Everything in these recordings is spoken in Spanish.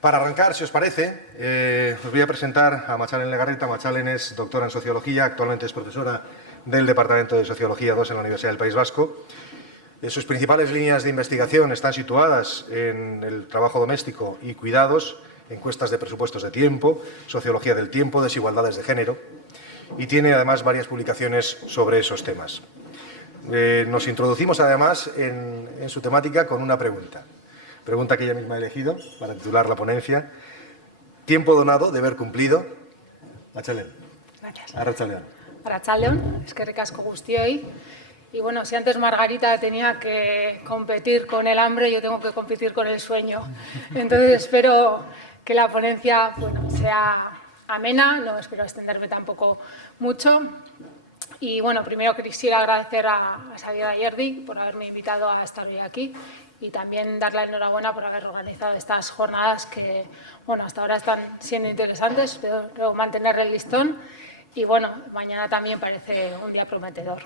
Para arrancar, si os parece, os voy a presentar a Machalen Legarreta. Machalen es doctora en Sociología, actualmente es profesora del Departamento de Sociología II en la Universidad del País Vasco. Sus principales líneas de investigación están situadas en el trabajo doméstico y cuidados, encuestas de presupuestos de tiempo, sociología del tiempo, desigualdades de género, y tiene además varias publicaciones sobre esos temas. Nos introducimos además en su temática con una pregunta que ella misma ha elegido para titular la ponencia. Tiempo donado, deber cumplido. Machalen. Gracias. Arratsaldeon. Arratsaldeon, eskerrik asko guztioi. Y bueno, si antes Margarita tenía que competir con el hambre, yo tengo que competir con el sueño. Entonces espero que la ponencia sea amena, no espero extenderme tampoco mucho. Y bueno, primero quisiera agradecer a Xavier Ayerdi por haberme invitado a estar hoy aquí y también darle la enhorabuena por haber organizado estas jornadas que, bueno, hasta ahora están siendo interesantes, pero mantener el listón. Y bueno, mañana también parece un día prometedor.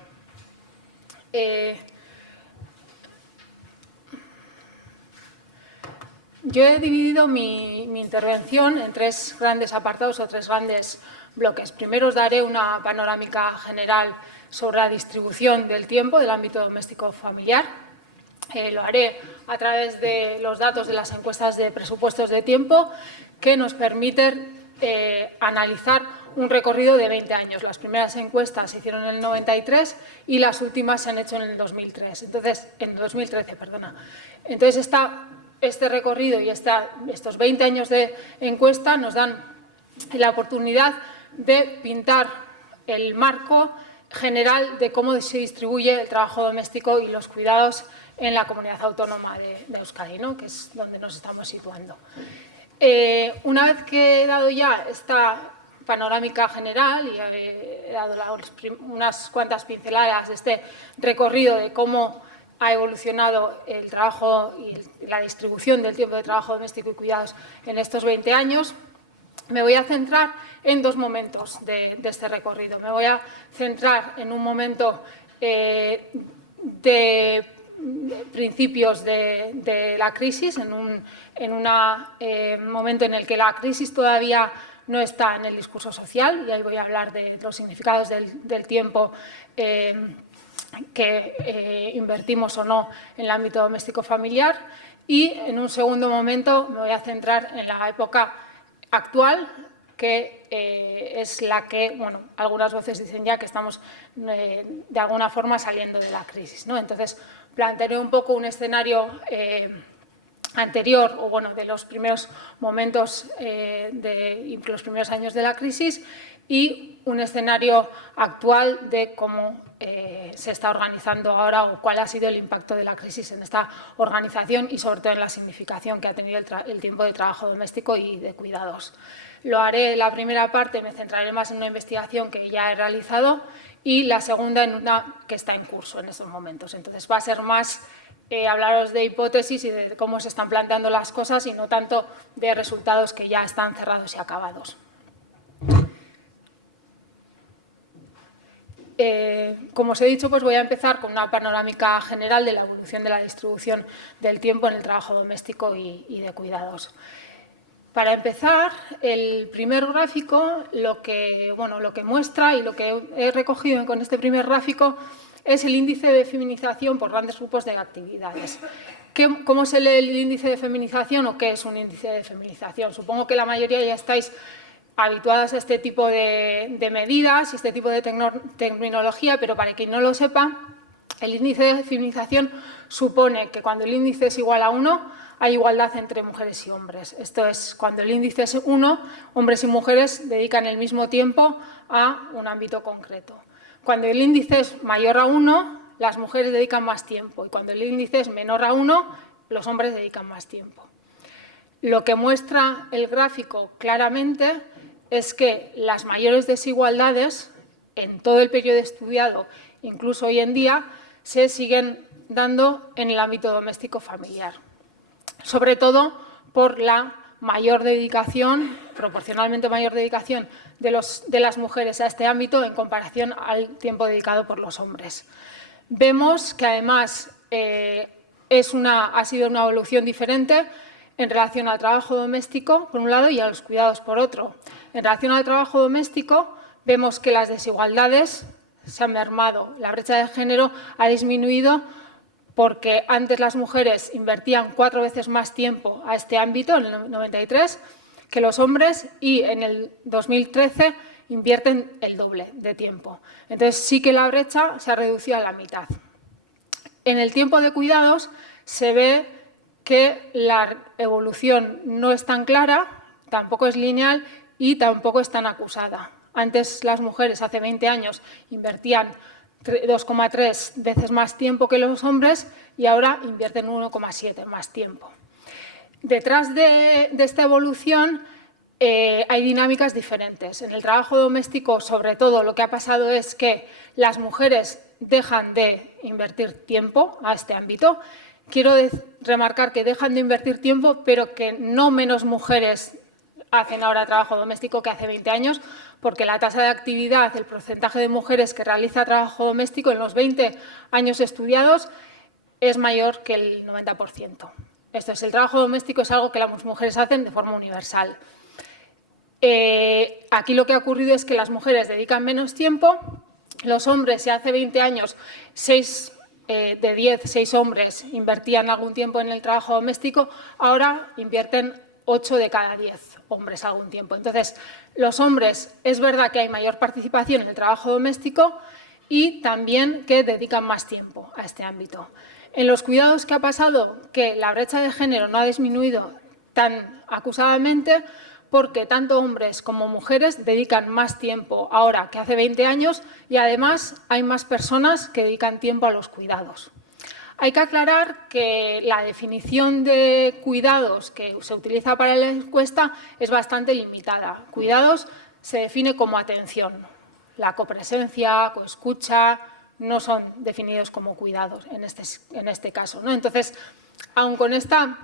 Yo he dividido mi intervención en tres grandes apartados o tres grandes bloques. Primero os daré una panorámica general sobre la distribución del tiempo del ámbito doméstico familiar. Lo haré a través de los datos de las encuestas de presupuestos de tiempo que nos permiten analizar un recorrido de 20 años. Las primeras encuestas se hicieron en el 93 y las últimas se han hecho en el 2013. Entonces, este recorrido y estos 20 años de encuesta nos dan la oportunidad de pintar el marco general de cómo se distribuye el trabajo doméstico y los cuidados en la comunidad autónoma de Euskadi, ¿no? Que es donde nos estamos situando. Una vez que he dado ya esta panorámica general y he dado unas cuantas pinceladas de este recorrido de cómo ha evolucionado el trabajo y la distribución del tiempo de trabajo doméstico y cuidados en estos 20 años, me voy a centrar en dos momentos de este recorrido. Me voy a centrar en un momento de principios de la crisis, en un momento en el que la crisis todavía no está en el discurso social, y ahí voy a hablar de los significados del tiempo que invertimos o no en el ámbito doméstico familiar, y en un segundo momento me voy a centrar en la época actual, que es la que, bueno, algunas voces dicen ya que estamos de alguna forma saliendo de la crisis, ¿no? Entonces, plantearé un poco un escenario anterior, o bueno, de los primeros momentos de los primeros años de la crisis, y un escenario actual de cómo se está organizando ahora o cuál ha sido el impacto de la crisis en esta organización y sobre todo en la significación que ha tenido el tiempo de trabajo doméstico y de cuidados. Lo haré la primera parte, me centraré más en una investigación que ya he realizado, y la segunda en una que está en curso en estos momentos. Entonces va a ser más hablaros de hipótesis y de cómo se están planteando las cosas y no tanto de resultados que ya están cerrados y acabados. Como os he dicho, pues voy a empezar con una panorámica general de la evolución de la distribución del tiempo en el trabajo doméstico y de cuidados. Para empezar, el primer gráfico lo que muestra y lo que he recogido con este primer gráfico es el índice de feminización por grandes grupos de actividades. ¿Cómo se lee el índice de feminización o qué es un índice de feminización? Supongo que la mayoría ya estáis habituadas a este tipo de medidas y este tipo de terminología, pero para quien no lo sepa, el índice de feminización supone que cuando el índice es igual a 1, hay igualdad entre mujeres y hombres. Esto es, cuando el índice es 1, hombres y mujeres dedican el mismo tiempo a un ámbito concreto. Cuando el índice es mayor a 1, las mujeres dedican más tiempo, y cuando el índice es menor a 1, los hombres dedican más tiempo. Lo que muestra el gráfico claramente es que las mayores desigualdades en todo el periodo estudiado, incluso hoy en día, se siguen dando en el ámbito doméstico familiar. Sobre todo por la mayor dedicación, proporcionalmente mayor dedicación de las mujeres a este ámbito en comparación al tiempo dedicado por los hombres. Vemos que además ha sido una evolución diferente en relación al trabajo doméstico, por un lado, y a los cuidados, por otro. En relación al trabajo doméstico, vemos que las desigualdades se han mermado. La brecha de género ha disminuido porque antes las mujeres invertían 4 veces más tiempo a este ámbito, en el 93, que los hombres, y en el 2013 invierten el doble de tiempo. Entonces, sí que la brecha se ha reducido a la mitad. En el tiempo de cuidados se ve que la evolución no es tan clara, tampoco es lineal y tampoco es tan acusada. Antes las mujeres, hace 20 años, invertían 2,3 veces más tiempo que los hombres y ahora invierten 1,7 más tiempo. Detrás de esta evolución hay dinámicas diferentes. En el trabajo doméstico, sobre todo, lo que ha pasado es que las mujeres dejan de invertir tiempo a este ámbito. Quiero remarcar que dejan de invertir tiempo, pero que no menos mujeres hacen ahora trabajo doméstico que hace 20 años, porque la tasa de actividad, el porcentaje de mujeres que realiza trabajo doméstico en los 20 años estudiados es mayor que el 90%. Esto es, el trabajo doméstico es algo que las mujeres hacen de forma universal. Aquí lo que ha ocurrido es que las mujeres dedican menos tiempo. Los hombres, si hace 20 años 6 de 10, 6 hombres invertían algún tiempo en el trabajo doméstico, ahora invierten 8 de cada 10 hombres algún tiempo. Entonces, los hombres, es verdad que hay mayor participación en el trabajo doméstico y también que dedican más tiempo a este ámbito. En los cuidados, ¿qué ha pasado? Que la brecha de género no ha disminuido tan acusadamente porque tanto hombres como mujeres dedican más tiempo ahora que hace 20 años y además hay más personas que dedican tiempo a los cuidados. Hay que aclarar que la definición de cuidados que se utiliza para la encuesta es bastante limitada. Cuidados se define como atención. La copresencia, coescucha, no son definidos como cuidados en este caso, ¿no? Entonces, aun con esta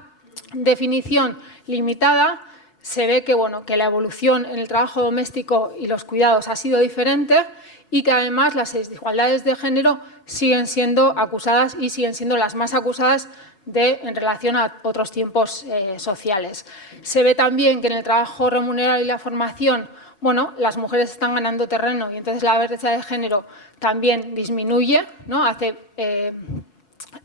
definición limitada, se ve que, bueno, que la evolución en el trabajo doméstico y los cuidados ha sido diferente y que además las desigualdades de género siguen siendo acusadas y siguen siendo las más acusadas en relación a otros tiempos sociales. Se ve también que en el trabajo remunerado y la formación, bueno, las mujeres están ganando terreno y entonces la brecha de género también disminuye, ¿no?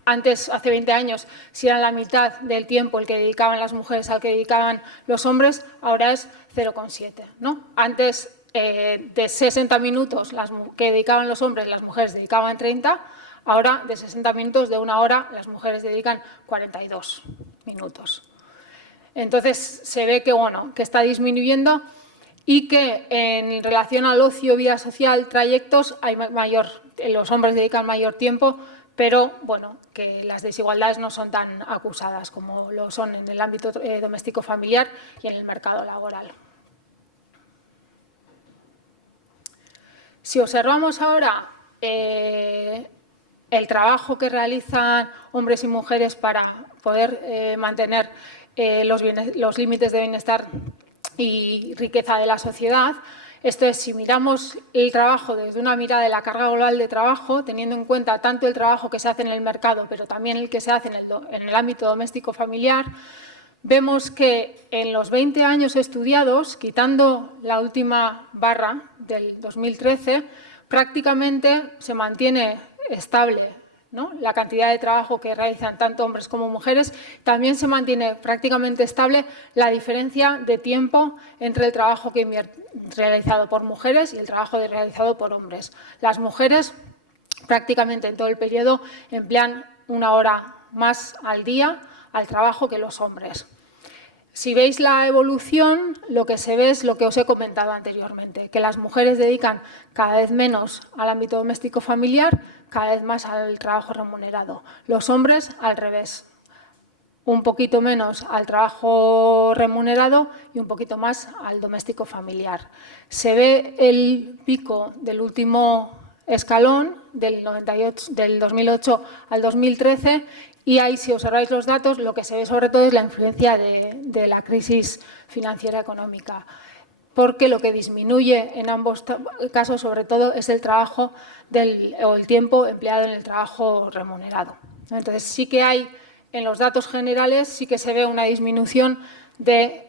Antes, hace 20 años, si era la mitad del tiempo el que dedicaban las mujeres al que dedicaban los hombres, ahora es 0,7, ¿no? Antes de 60 minutos que dedicaban los hombres, las mujeres dedicaban 30, ahora de 60 minutos, de 1 hora, las mujeres dedican 42 minutos. Entonces, se ve que, bueno, que está disminuyendo y que en relación al ocio, vida social, trayectos, los hombres dedican mayor tiempo, pero bueno, que las desigualdades no son tan acusadas como lo son en el ámbito doméstico familiar y en el mercado laboral. Si observamos ahora el trabajo que realizan hombres y mujeres para poder mantener los límites de bienestar y riqueza de la sociedad, esto es, si miramos el trabajo desde una mirada de la carga global de trabajo, teniendo en cuenta tanto el trabajo que se hace en el mercado, pero también el que se hace en el ámbito doméstico familiar, vemos que en los 20 años estudiados, quitando la última barra del 2013, prácticamente se mantiene estable, ¿no?, la cantidad de trabajo que realizan tanto hombres como mujeres. También se mantiene prácticamente estable la diferencia de tiempo entre el trabajo realizado por mujeres y el trabajo realizado por hombres. Las mujeres prácticamente en todo el periodo emplean 1 hora más al día al trabajo que los hombres. Si veis la evolución, lo que se ve es lo que os he comentado anteriormente, que las mujeres dedican cada vez menos al ámbito doméstico familiar, cada vez más al trabajo remunerado. Los hombres, al revés, un poquito menos al trabajo remunerado y un poquito más al doméstico familiar. Se ve el pico del último escalón, del 2008 al 2013, y ahí, si observáis los datos, lo que se ve sobre todo es la influencia de la crisis financiera económica, porque lo que disminuye en ambos casos, sobre todo, es el trabajo o el tiempo empleado en el trabajo remunerado. Entonces, sí que hay en los datos generales sí que se ve una disminución de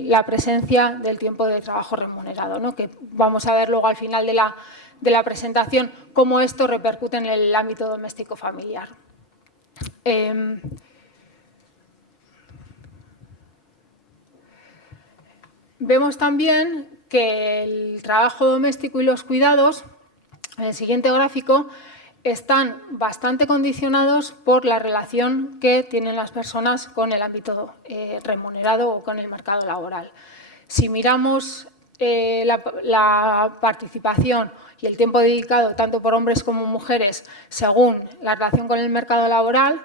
la presencia del tiempo de trabajo remunerado, ¿no? Que vamos a ver luego al final de la presentación cómo esto repercute en el ámbito doméstico familiar. Vemos también que el trabajo doméstico y los cuidados, en el siguiente gráfico, están bastante condicionados por la relación que tienen las personas con el ámbito remunerado o con el mercado laboral. Si miramos la participación y el tiempo dedicado tanto por hombres como mujeres según la relación con el mercado laboral,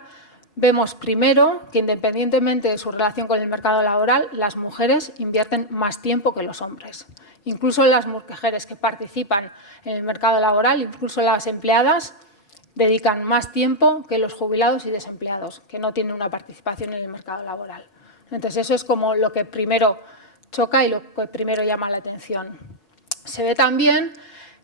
vemos primero que independientemente de su relación con el mercado laboral, las mujeres invierten más tiempo que los hombres. Incluso las mujeres que participan en el mercado laboral, incluso las empleadas, dedican más tiempo que los jubilados y desempleados, que no tienen una participación en el mercado laboral. Entonces, eso es como lo que primero choca y lo que primero llama la atención. Se ve también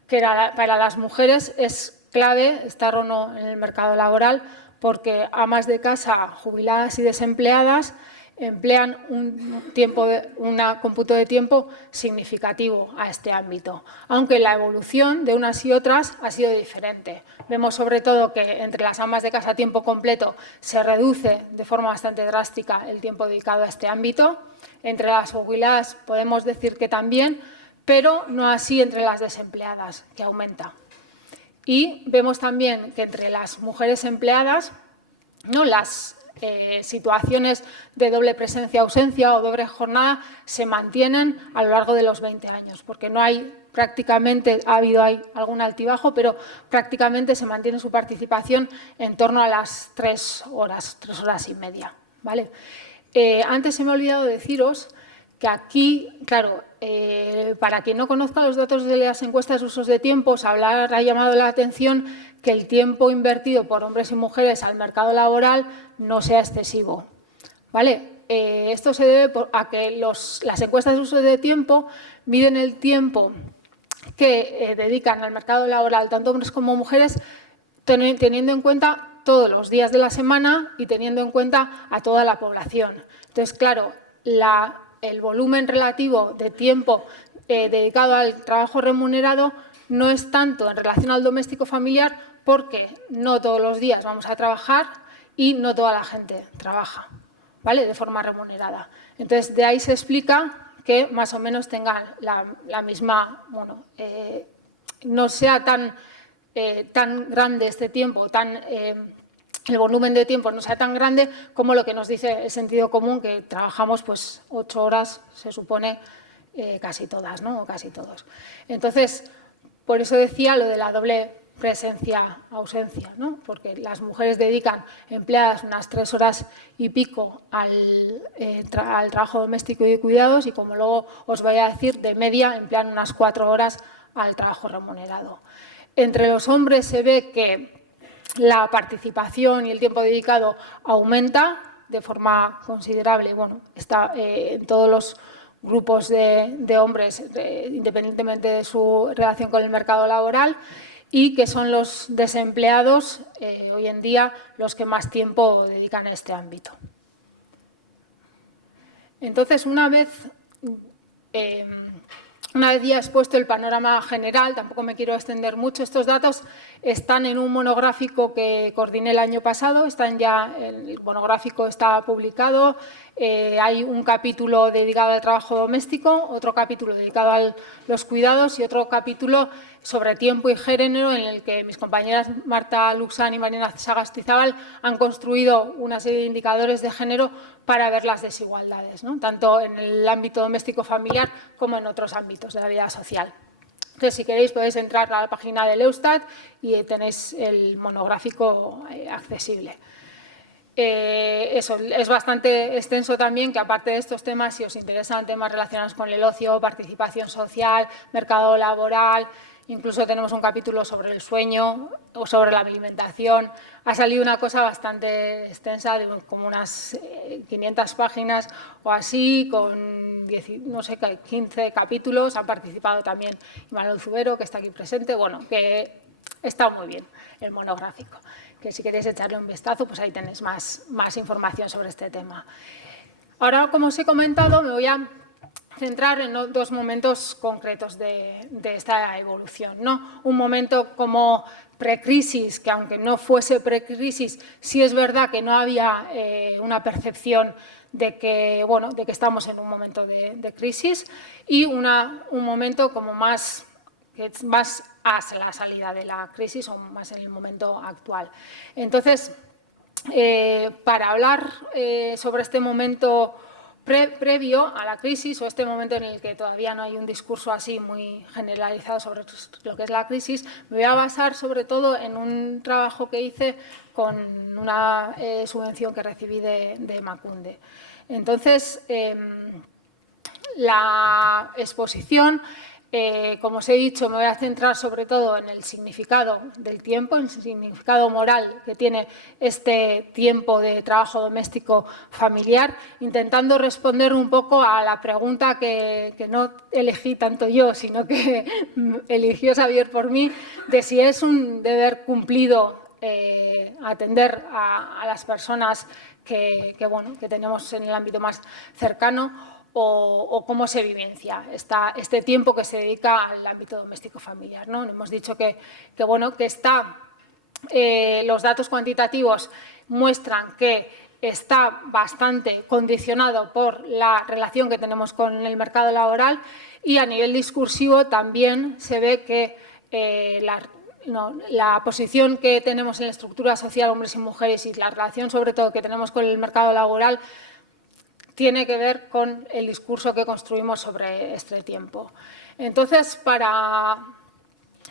que para las mujeres es clave estar o no en el mercado laboral, porque amas de casa, jubiladas y desempleadas, emplean un cómputo de tiempo significativo a este ámbito, aunque la evolución de unas y otras ha sido diferente. Vemos sobre todo que entre las amas de casa a tiempo completo se reduce de forma bastante drástica el tiempo dedicado a este ámbito. Entre las jubiladas podemos decir que también, pero no así entre las desempleadas, que aumenta. Y vemos también que entre las mujeres empleadas, ¿no?, las situaciones de doble presencia-ausencia o doble jornada se mantienen a lo largo de los 20 años, porque no hay prácticamente, hay algún altibajo, pero prácticamente se mantiene su participación en torno a las 3 horas y media. ¿Vale? Antes se me ha olvidado deciros que aquí, claro, para quien no conozca los datos de las encuestas de usos de tiempo, os ha llamado la atención que el tiempo invertido por hombres y mujeres al mercado laboral no sea excesivo. ¿Vale? Esto se debe a que las encuestas de uso de tiempo miden el tiempo que dedican al mercado laboral tanto hombres como mujeres, teniendo en cuenta todos los días de la semana y teniendo en cuenta a toda la población. Entonces, claro, el volumen relativo de tiempo dedicado al trabajo remunerado no es tanto en relación al doméstico familiar, porque no todos los días vamos a trabajar y no toda la gente trabaja, ¿vale?, de forma remunerada. Entonces, de ahí se explica que más o menos tengan la misma, bueno, no sea tan grande este tiempo, el volumen de tiempo no sea tan grande como lo que nos dice el sentido común, que trabajamos pues 8 horas, se supone, casi todas, ¿no?, o casi todos. Entonces, por eso decía lo de la doble presencia-ausencia, ¿no?, porque las mujeres dedican empleadas unas 3 horas y pico al trabajo doméstico y de cuidados, y como luego os voy a decir, de media emplean unas 4 horas al trabajo remunerado. Entre los hombres se ve que la participación y el tiempo dedicado aumenta de forma considerable. Bueno, está en todos los grupos de hombres, independientemente de su relación con el mercado laboral, y que son los desempleados hoy en día los que más tiempo dedican a este ámbito. Entonces, una vez ya expuesto el panorama general, tampoco me quiero extender mucho, estos datos están en un monográfico que coordiné el año pasado, el monográfico está publicado, hay un capítulo dedicado al trabajo doméstico, otro capítulo dedicado a los cuidados y otro capítulo sobre tiempo y género, en el que mis compañeras Marta Luxán y Mariana Sagastizábal han construido una serie de indicadores de género para ver las desigualdades, ¿no?, tanto en el ámbito doméstico familiar como en otros ámbitos de la vida social. Entonces, si queréis, podéis entrar a la página del Eustat y tenéis el monográfico accesible. Eso es bastante extenso también, que aparte de estos temas, si os interesan temas relacionados con el ocio, participación social, mercado laboral, incluso tenemos un capítulo sobre el sueño o sobre la alimentación. Ha salido una cosa bastante extensa, de como unas 500 páginas o así, con 15 capítulos. Ha participado también Imanol Zubero, que está aquí presente. Bueno, que está muy bien el monográfico, que si queréis echarle un vistazo, pues ahí tenéis más información sobre este tema. Ahora, como os he comentado, me voy a centrar en dos momentos concretos de esta evolución, ¿no? Un momento como precrisis, que aunque no fuese precrisis, sí es verdad que no había una percepción de que, bueno, de que estamos en un momento de crisis, y un momento como más a la salida de la crisis o más en el momento actual. Entonces, para hablar sobre este momento previo a la crisis, o este momento en el que todavía no hay un discurso así muy generalizado sobre lo que es la crisis, me voy a basar sobre todo en un trabajo que hice con una subvención que recibí de Emakunde. Entonces, la exposición, como os he dicho, me voy a centrar sobre todo en el significado del tiempo, en el significado moral que tiene este tiempo de trabajo doméstico familiar, intentando responder un poco a la pregunta que no elegí tanto yo, sino que eligió Xavier por mí, de si es un deber cumplido atender a las personas que tenemos en el ámbito más cercano, o cómo se vivencia este tiempo que se dedica al ámbito doméstico familiar, ¿no? Hemos dicho que los datos cuantitativos muestran que está bastante condicionado por la relación que tenemos con el mercado laboral, y a nivel discursivo también se ve que la posición que tenemos en la estructura social, hombres y mujeres, y la relación sobre todo que tenemos con el mercado laboral, tiene que ver con el discurso que construimos sobre este tiempo. Entonces,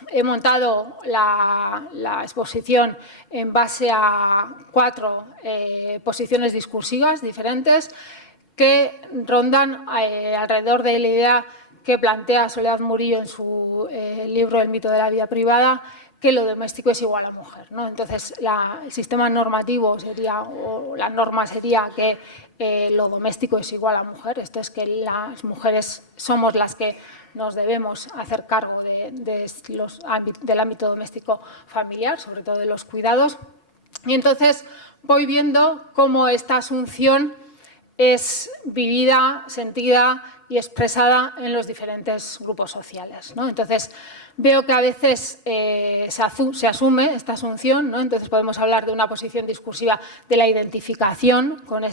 he montado la exposición en base a 4 posiciones discursivas diferentes que rondan alrededor de la idea que plantea Soledad Murillo en su libro El mito de la vida privada, que lo doméstico es igual a mujer, ¿no? Entonces, el sistema normativo sería, o la norma sería que lo doméstico es igual a mujer. Esto es que las mujeres somos las que nos debemos hacer cargo del ámbito doméstico familiar, sobre todo de los cuidados. Y entonces voy viendo cómo esta asunción es vivida, sentida y expresada en los diferentes grupos sociales, ¿no? Entonces, veo que a veces se asume esta asunción, ¿no? Entonces, podemos hablar de una posición discursiva de la identificación con lo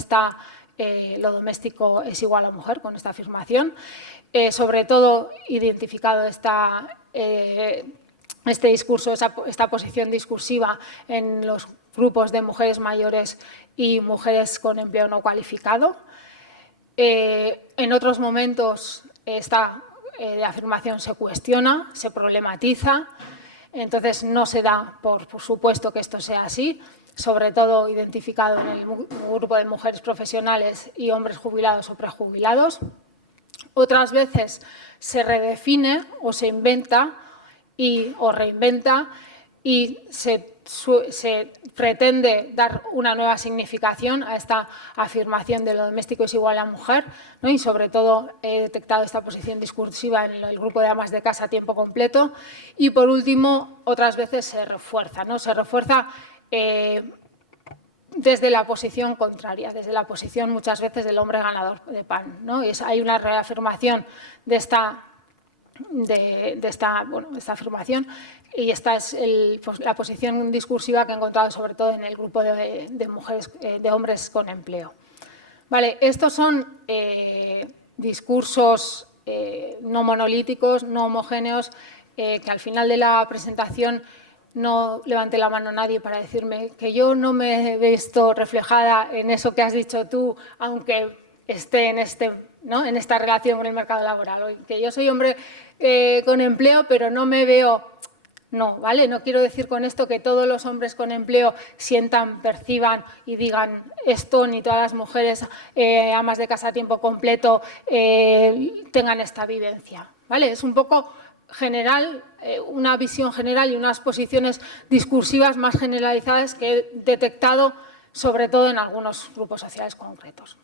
doméstico es igual a mujer, con esta afirmación. Sobre todo, identificado este discurso, esta posición discursiva en los grupos de mujeres mayores y mujeres con empleo no cualificado. En otros momentos esta afirmación se cuestiona, se problematiza, entonces no se da por supuesto que esto sea así, sobre todo identificado en el grupo de mujeres profesionales y hombres jubilados o prejubilados. Otras veces se redefine o se inventa o reinventa y se pretende dar una nueva significación a esta afirmación de lo doméstico es igual a mujer, ¿no? Y sobre todo he detectado esta posición discursiva en el grupo de amas de casa a tiempo completo. Y por último, otras veces se refuerza, ¿no? Se refuerza desde la posición contraria, desde la posición muchas veces del hombre ganador de pan, ¿no? Hay una reafirmación de esta afirmación, y esta es la posición discursiva que he encontrado sobre todo en el grupo de mujeres, de hombres con empleo. Vale, estos son discursos no monolíticos, no homogéneos, que al final de la presentación no levante la mano nadie para decirme que yo no me he visto reflejada en eso que has dicho tú, aunque esté en esta relación con el mercado laboral, que yo soy hombre con empleo, pero no me veo. No, ¿vale? No quiero decir con esto que todos los hombres con empleo sientan, perciban y digan esto, ni todas las mujeres amas de casa a tiempo completo tengan esta vivencia, ¿vale? Es un poco general, una visión general y unas posiciones discursivas más generalizadas que he detectado sobre todo en algunos grupos sociales concretos.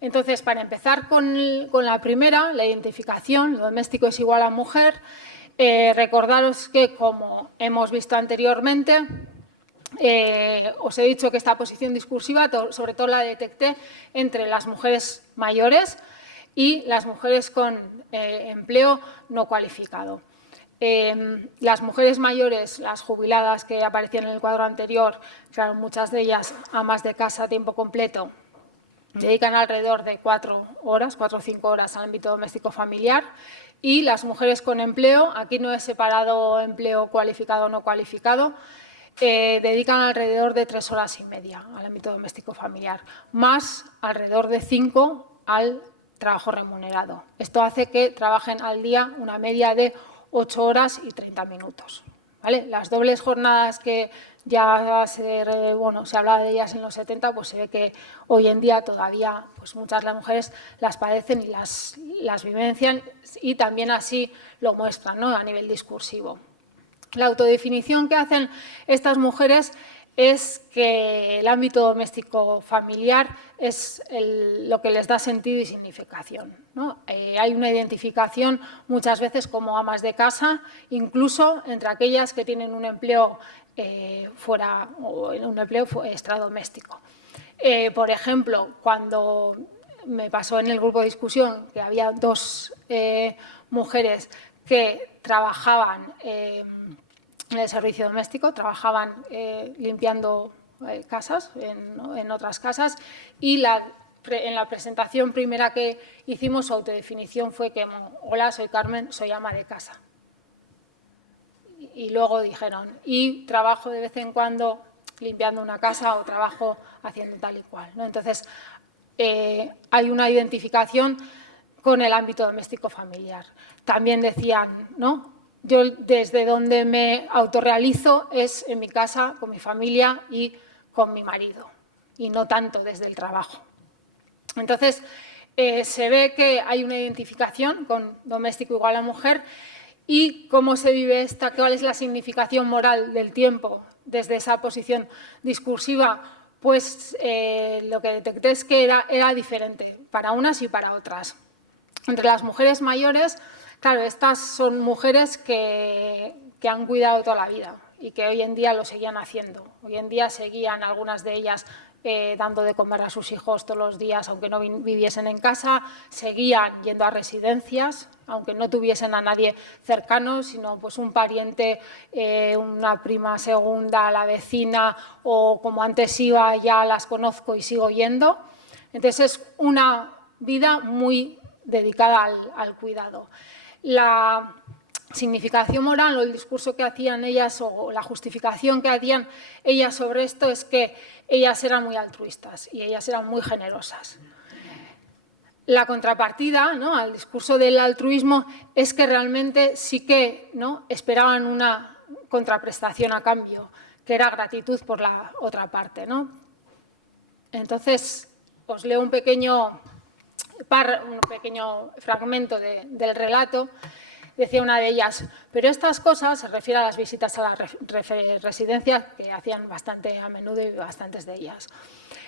Entonces, para empezar con la primera, la identificación, lo doméstico es igual a mujer, Recordaros que, como hemos visto anteriormente, os he dicho que esta posición discursiva sobre todo la detecté entre las mujeres mayores y las mujeres con empleo no cualificado. Las mujeres mayores, las jubiladas que aparecían en el cuadro anterior, claro, muchas de ellas amas de casa a tiempo completo, dedican alrededor de 4 o 5 horas al ámbito doméstico familiar, y las mujeres con empleo, aquí no he separado empleo cualificado o no cualificado, dedican alrededor de 3 horas y media al ámbito doméstico familiar, más alrededor de 5 al trabajo remunerado. Esto hace que trabajen al día una media de 8 horas y 30 minutos. ¿Vale? Las dobles jornadas que ya se hablaba de ellas en los 70, pues se ve que hoy en día todavía pues muchas de las mujeres las padecen y las vivencian, y también así lo muestran, ¿no?, a nivel discursivo. La autodefinición que hacen estas mujeres es que el ámbito doméstico familiar es lo que les da sentido y significación, ¿no? Hay una identificación muchas veces como amas de casa, incluso entre aquellas que tienen un empleo fuera o un empleo extradoméstico. Por ejemplo, cuando me pasó en el grupo de discusión que había 2 mujeres que trabajaban en el servicio doméstico, trabajaban limpiando casas en otras casas, y en la presentación primera que hicimos, su autodefinición fue que: hola, soy Carmen, soy ama de casa. Y luego dijeron: y trabajo de vez en cuando limpiando una casa o trabajo haciendo tal y cual, ¿no? Entonces, hay una identificación con el ámbito doméstico familiar. También decían, ¿no?, yo desde donde me autorrealizo es en mi casa, con mi familia y con mi marido, y no tanto desde el trabajo. Entonces, se ve que hay una identificación con doméstico igual a mujer. ¿Y cómo se vive esta? ¿Cuál es la significación moral del tiempo desde esa posición discursiva? Pues lo que detecté es que era diferente para unas y para otras. Entre las mujeres mayores, claro, estas son mujeres que han cuidado toda la vida y que hoy en día lo seguían haciendo. Hoy en día seguían algunas de ellas dando de comer a sus hijos todos los días, aunque no viviesen en casa, seguían yendo a residencias, aunque no tuviesen a nadie cercano, sino pues un pariente, una prima segunda, la vecina, o como antes iba, ya las conozco y sigo yendo. Entonces es una vida muy dedicada al cuidado. La significación moral o el discurso que hacían ellas, o la justificación que hacían ellas sobre esto, es que ellas eran muy altruistas y ellas eran muy generosas. La contrapartida, ¿no?, al discurso del altruismo es que realmente sí que, ¿no?, esperaban una contraprestación a cambio, que era gratitud por la otra parte, ¿no? Entonces, os leo un pequeño fragmento del relato. Decía una de ellas: pero estas cosas, se refiere a las visitas a las residencias, que hacían bastante a menudo y bastantes de ellas.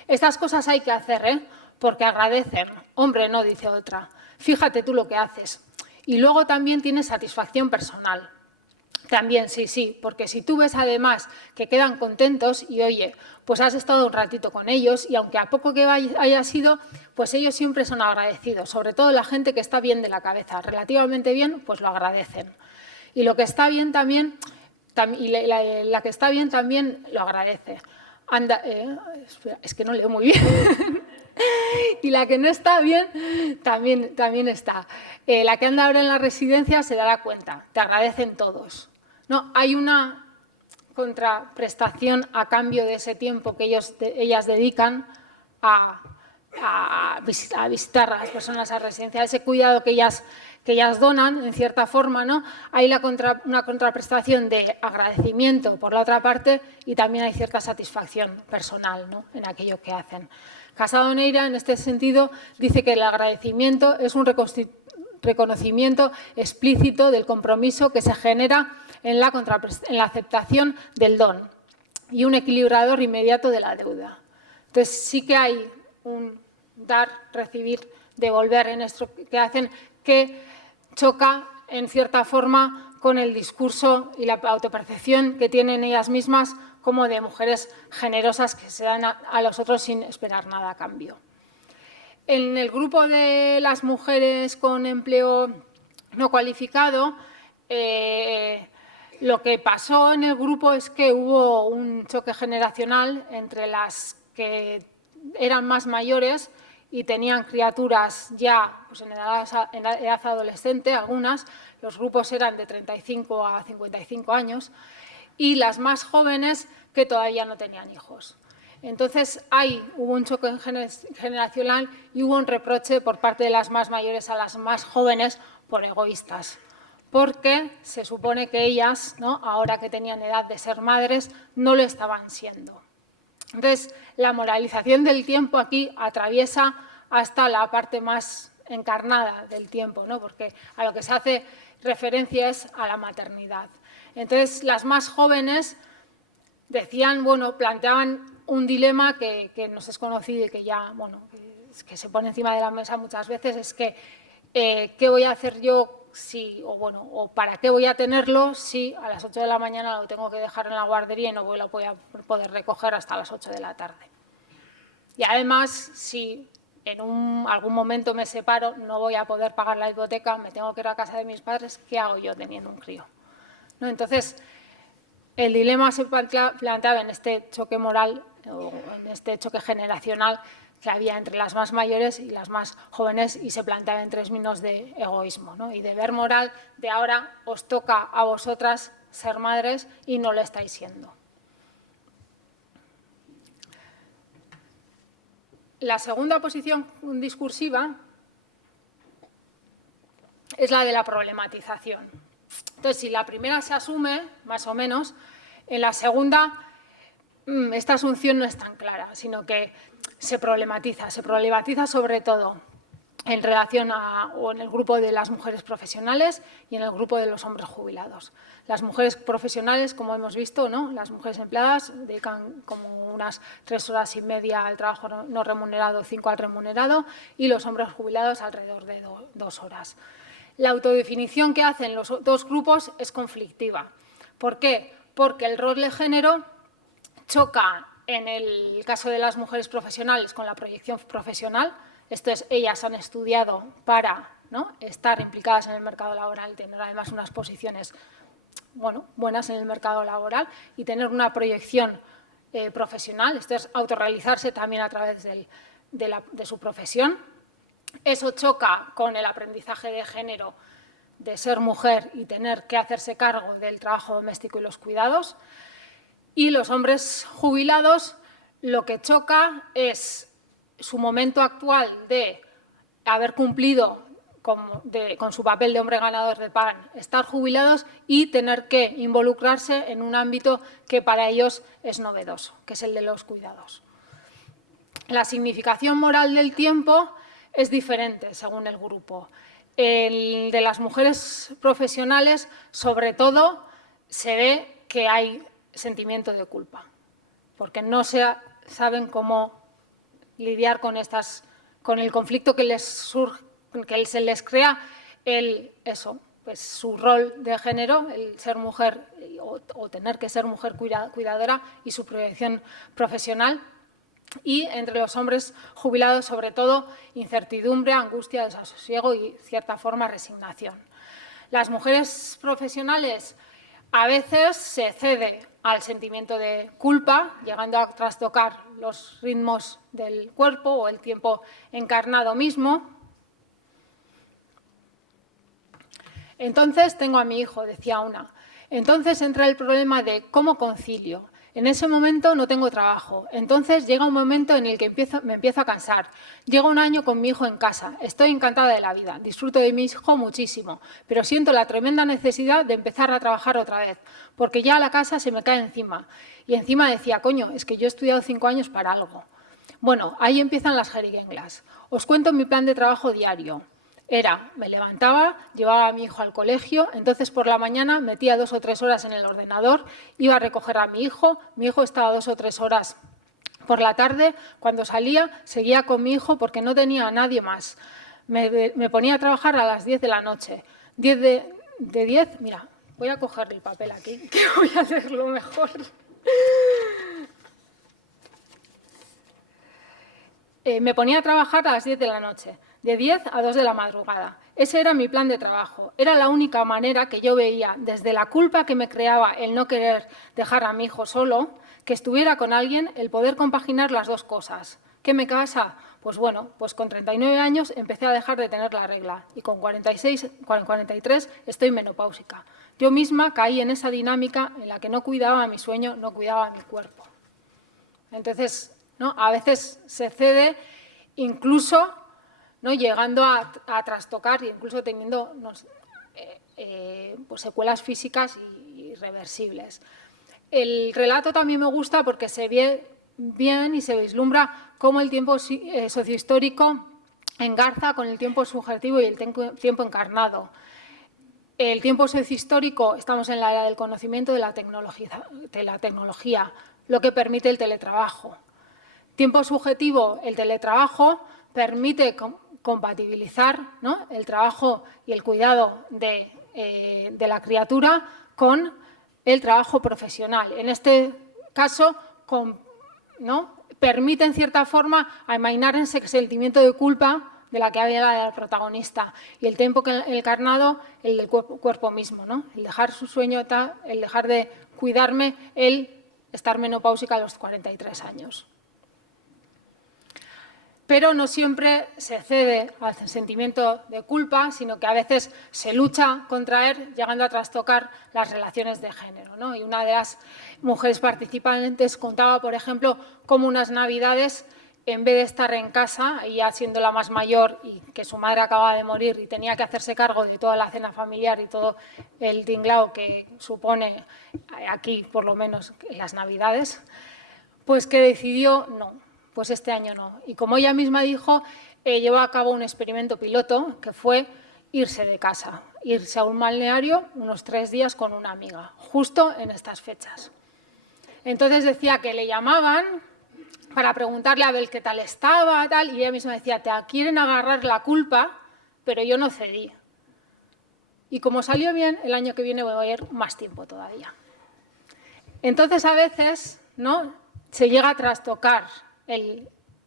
Estas cosas hay que hacer, porque agradecen. Hombre, no, dice otra. Fíjate tú lo que haces. Y luego también tienes satisfacción personal. También, sí, porque si tú ves además que quedan contentos y, oye, pues has estado un ratito con ellos, y aunque a poco que haya sido, pues ellos siempre son agradecidos, sobre todo la gente que está bien de la cabeza, relativamente bien, pues lo agradecen. Y lo que está bien también, y la que está bien también lo agradece. Es que no leo muy bien. Y la que no está bien también está. La que anda ahora en la residencia se dará cuenta, te agradecen todos. No, hay una contraprestación a cambio de ese tiempo que ellas dedican a visitar a las personas a residencia, ese cuidado que ellas donan, en cierta forma, ¿no? Hay una contraprestación de agradecimiento por la otra parte, y también hay cierta satisfacción personal, ¿no?, en aquello que hacen. Casado Neira, en este sentido, dice que el agradecimiento es un reconocimiento explícito del compromiso que se genera en la aceptación del don, y un equilibrador inmediato de la deuda. Entonces, sí que hay un dar, recibir, devolver en esto que hacen, que choca en cierta forma con el discurso y la autopercepción que tienen ellas mismas como de mujeres generosas que se dan a los otros sin esperar nada a cambio. En el grupo de las mujeres con empleo no cualificado, lo que pasó en el grupo es que hubo un choque generacional entre las que eran más mayores y tenían criaturas ya pues, en edad adolescente, algunas, los grupos eran de 35 a 55 años, y las más jóvenes que todavía no tenían hijos. Entonces, hubo un choque generacional y hubo un reproche por parte de las más mayores a las más jóvenes por egoístas, porque se supone que ellas, ¿no?, ahora que tenían edad de ser madres, no lo estaban siendo. Entonces, la moralización del tiempo aquí atraviesa hasta la parte más encarnada del tiempo, ¿no?, porque a lo que se hace referencia es a la maternidad. Entonces, las más jóvenes decían, bueno, planteaban un dilema que nos es conocido y que ya, bueno, que se pone encima de la mesa muchas veces, es que ¿qué voy a hacer yo o para qué voy a tenerlo si a las 8 de la mañana lo tengo que dejar en la guardería y no lo voy a poder recoger hasta las 8 de la tarde? Y además, si en algún momento me separo, no voy a poder pagar la hipoteca, me tengo que ir a casa de mis padres, ¿qué hago yo teniendo un crío? ¿No? Entonces, el dilema se planteaba en este choque moral o en este choque generacional que había entre las más mayores y las más jóvenes y se planteaba en términos de egoísmo, ¿no?, y deber moral de ahora os toca a vosotras ser madres y no lo estáis siendo. La segunda posición discursiva es la de la problematización. Entonces, si la primera se asume, más o menos, en la segunda esta asunción no es tan clara, sino que se problematiza sobre todo en relación o en el grupo de las mujeres profesionales y en el grupo de los hombres jubilados. Las mujeres profesionales, como hemos visto, ¿no?, las mujeres empleadas dedican como unas 3 horas y media al trabajo no remunerado, 5 al remunerado, y los hombres jubilados alrededor de 2 horas. La autodefinición que hacen los dos grupos es conflictiva. ¿Por qué? Porque el rol de género choca en el caso de las mujeres profesionales con la proyección profesional. Esto es, ellas han estudiado para, ¿no?, estar implicadas en el mercado laboral, tener además unas posiciones buenas en el mercado laboral y tener una proyección profesional. Esto es autorrealizarse también a través de su profesión. Eso choca con el aprendizaje de género de ser mujer y tener que hacerse cargo del trabajo doméstico y los cuidados. Y los hombres jubilados, lo que choca es su momento actual de haber cumplido con su papel de hombre ganador de pan, estar jubilados y tener que involucrarse en un ámbito que para ellos es novedoso, que es el de los cuidados. La significación moral del tiempo es diferente según el grupo. El de las mujeres profesionales, sobre todo, se ve que hay sentimiento de culpa, porque no saben cómo lidiar con el conflicto que se les crea pues su rol de género, el ser mujer o tener que ser mujer cuidadora y su proyección profesional. Y entre los hombres jubilados, sobre todo, incertidumbre, angustia, desasosiego y, cierta forma, resignación. Las mujeres profesionales a veces se cede al sentimiento de culpa, llegando a trastocar los ritmos del cuerpo o el tiempo encarnado mismo. Entonces, tengo a mi hijo, decía una. Entonces entra el problema de cómo concilio. En ese momento no tengo trabajo. Entonces llega un momento en el que me empiezo a cansar. Llego un año con mi hijo en casa. Estoy encantada de la vida. Disfruto de mi hijo muchísimo. Pero siento la tremenda necesidad de empezar a trabajar otra vez. Porque ya la casa se me cae encima. Y encima decía, coño, es que yo he estudiado 5 años para algo. Bueno, ahí empiezan las jeringuenlas. Os cuento mi plan de trabajo diario. Me levantaba, llevaba a mi hijo al colegio, entonces por la mañana metía 2 o 3 horas en el ordenador, iba a recoger a mi hijo estaba 2 o 3 horas por la tarde, cuando salía seguía con mi hijo porque no tenía a nadie más. Me ponía a trabajar a las 10 de la noche. de 10, mira, voy a coger el papel aquí, que voy a hacerlo mejor. Me ponía a trabajar a las 10 de la noche, de 10 a 2 de la madrugada. Ese era mi plan de trabajo. Era la única manera que yo veía, desde la culpa que me creaba el no querer dejar a mi hijo solo, que estuviera con alguien, el poder compaginar las dos cosas. ¿Qué me pasa? Pues bueno, pues con 39 años empecé a dejar de tener la regla y con 43 estoy menopáusica. Yo misma caí en esa dinámica en la que no cuidaba mi sueño, no cuidaba mi cuerpo. Entonces, ¿no? A veces se cede incluso, ¿no? Llegando a trastocar e incluso teniendo pues secuelas físicas irreversibles. El relato también me gusta porque se ve bien y se vislumbra cómo el tiempo sociohistórico engarza con el tiempo subjetivo y el tiempo encarnado. El tiempo sociohistórico, estamos en la era del conocimiento de la tecnología, lo que permite el teletrabajo. Tiempo subjetivo, el teletrabajo permite compatibilizar, ¿no? El trabajo y el cuidado de la criatura con el trabajo profesional. En este caso, ¿no? Permite en cierta forma amainar ese sentimiento de culpa de la que había el protagonista, y el tiempo encarnado, el del cuerpo mismo, ¿no? El dejar su sueño, el dejar de cuidarme, el estar menopáusica a los 43 años. Pero no siempre se cede al sentimiento de culpa, sino que a veces se lucha contra él, llegando a trastocar las relaciones de género, ¿no? Y una de las mujeres participantes contaba, por ejemplo, cómo unas Navidades, en vez de estar en casa, ella siendo la más mayor y que su madre acababa de morir y tenía que hacerse cargo de toda la cena familiar y todo el tinglao que supone aquí, por lo menos, las Navidades, pues que decidió no. Pues este año no. Y como ella misma dijo, llevó a cabo un experimento piloto que fue irse de casa, irse a un balneario unos 3 días con una amiga, justo en estas fechas. Entonces decía que le llamaban para preguntarle a ver qué tal estaba, tal, y ella misma decía, te quieren agarrar la culpa, pero yo no cedí. Y como salió bien, el año que viene voy a ir más tiempo todavía. Entonces a veces, ¿no?, se llega a trastocar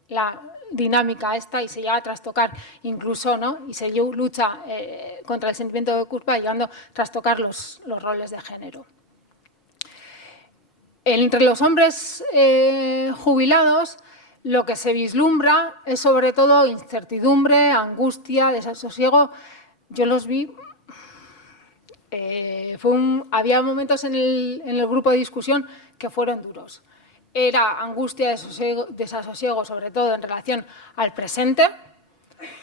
la dinámica esta y se llega a trastocar incluso, ¿no?, y se lucha contra el sentimiento de culpa, llegando a trastocar los roles de género. Entre los hombres jubilados, lo que se vislumbra es sobre todo incertidumbre, angustia, desasosiego. Yo los vi. Había momentos en el grupo de discusión que fueron duros. Era angustia, desasosiego, sobre todo en relación al presente,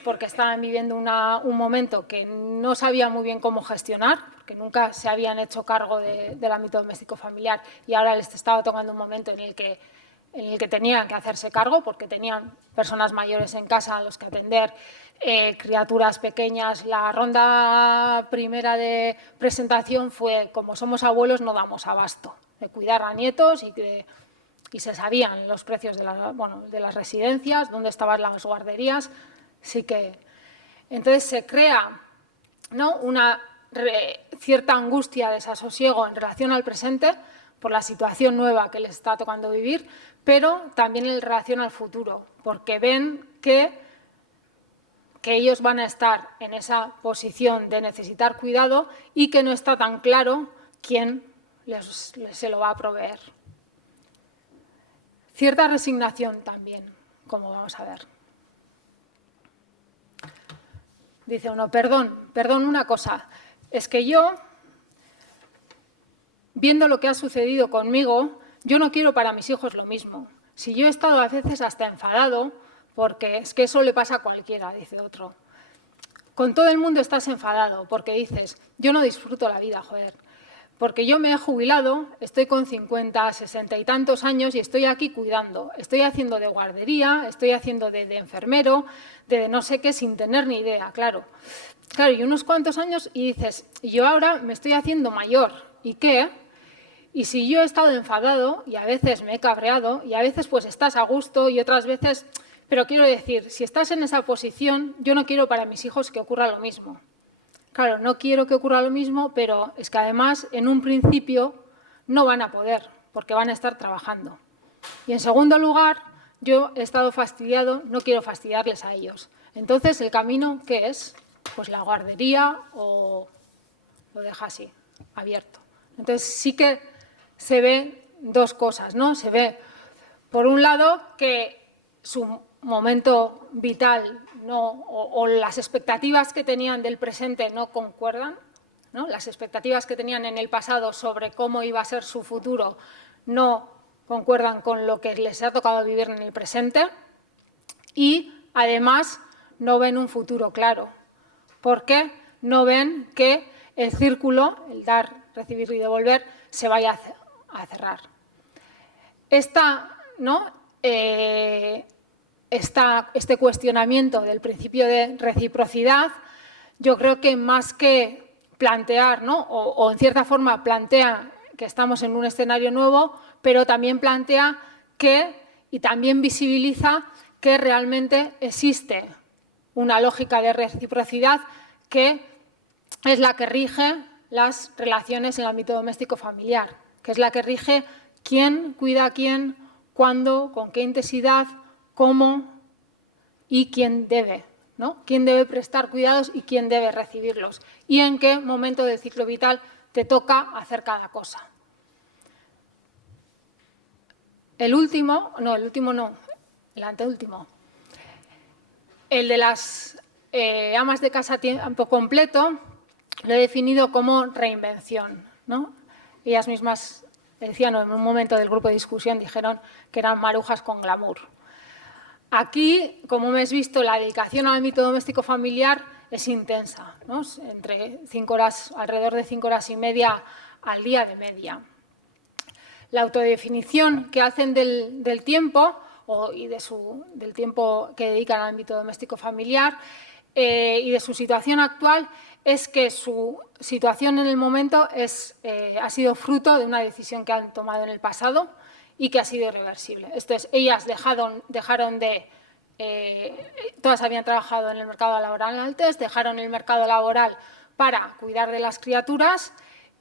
porque estaban viviendo un momento que no sabían muy bien cómo gestionar, porque nunca se habían hecho cargo del ámbito doméstico familiar y ahora les estaba tocando un momento en el que tenían que hacerse cargo, porque tenían personas mayores en casa a los que atender, criaturas pequeñas. La ronda primera de presentación fue, como somos abuelos no damos abasto, de cuidar a nietos y se sabían los precios de las residencias, dónde estaban las guarderías. Sí que entonces se crea, ¿no?, una cierta angustia, desasosiego en relación al presente por la situación nueva que les está tocando vivir, pero también en relación al futuro, porque ven que ellos van a estar en esa posición de necesitar cuidado y que no está tan claro quién se lo va a proveer. Cierta resignación también, como vamos a ver. Dice uno, perdón una cosa, es que yo, viendo lo que ha sucedido conmigo, yo no quiero para mis hijos lo mismo. Si yo he estado a veces hasta enfadado, porque es que eso le pasa a cualquiera, dice otro. Con todo el mundo estás enfadado, porque dices, yo no disfruto la vida, joder. Porque yo me he jubilado, estoy con 50, 60 y tantos años y estoy aquí cuidando. Estoy haciendo de guardería, estoy haciendo de enfermero, de no sé qué, sin tener ni idea, claro. Claro, y unos cuantos años y dices, yo ahora me estoy haciendo mayor, ¿y qué? Y si yo he estado enfadado y a veces me he cabreado y a veces pues estás a gusto y otras veces... Pero quiero decir, si estás en esa posición, yo no quiero para mis hijos que ocurra lo mismo. claro, no quiero que ocurra lo mismo, pero es que además en un principio no van a poder, porque van a estar trabajando. Y en segundo lugar, yo he estado fastidiado, no quiero fastidiarles a ellos. Entonces, ¿el camino qué es? Pues la guardería o lo deja así, abierto. Entonces, sí que se ve dos cosas, ¿no? Se ve, por un lado, que su momento vital o las expectativas que tenían del presente no concuerdan, ¿no? Las expectativas que tenían en el pasado sobre cómo iba a ser su futuro no concuerdan con lo que les ha tocado vivir en el presente y, además, no ven un futuro claro, porque no ven que el círculo, el dar, recibir y devolver, se vaya a cerrar. Este cuestionamiento del principio de reciprocidad, yo creo que más que plantear, ¿no? o en cierta forma plantea que estamos en un escenario nuevo, pero también plantea que, y también visibiliza que realmente existe una lógica de reciprocidad que es la que rige las relaciones en el ámbito doméstico familiar, que es la que rige quién cuida a quién, cuándo, con qué intensidad, cómo y quién debe, ¿no? Quién debe prestar cuidados y quién debe recibirlos. Y en qué momento del ciclo vital te toca hacer cada cosa. El anteúltimo. El de las amas de casa a tiempo completo lo he definido como reinvención, ¿no? Ellas mismas decían, en un momento del grupo de discusión, dijeron que eran marujas con glamour. Aquí, como hemos visto, la dedicación al ámbito doméstico familiar es intensa, ¿no? Entre 5 horas, alrededor de 5 horas y media al día de media. La autodefinición que hacen del tiempo y del tiempo que dedican al ámbito doméstico familiar y de su situación actual es que su situación en el momento ha sido fruto de una decisión que han tomado en el pasado y que ha sido irreversible. Esto es, ellas dejaron de... todas habían trabajado en el mercado laboral antes, dejaron el mercado laboral para cuidar de las criaturas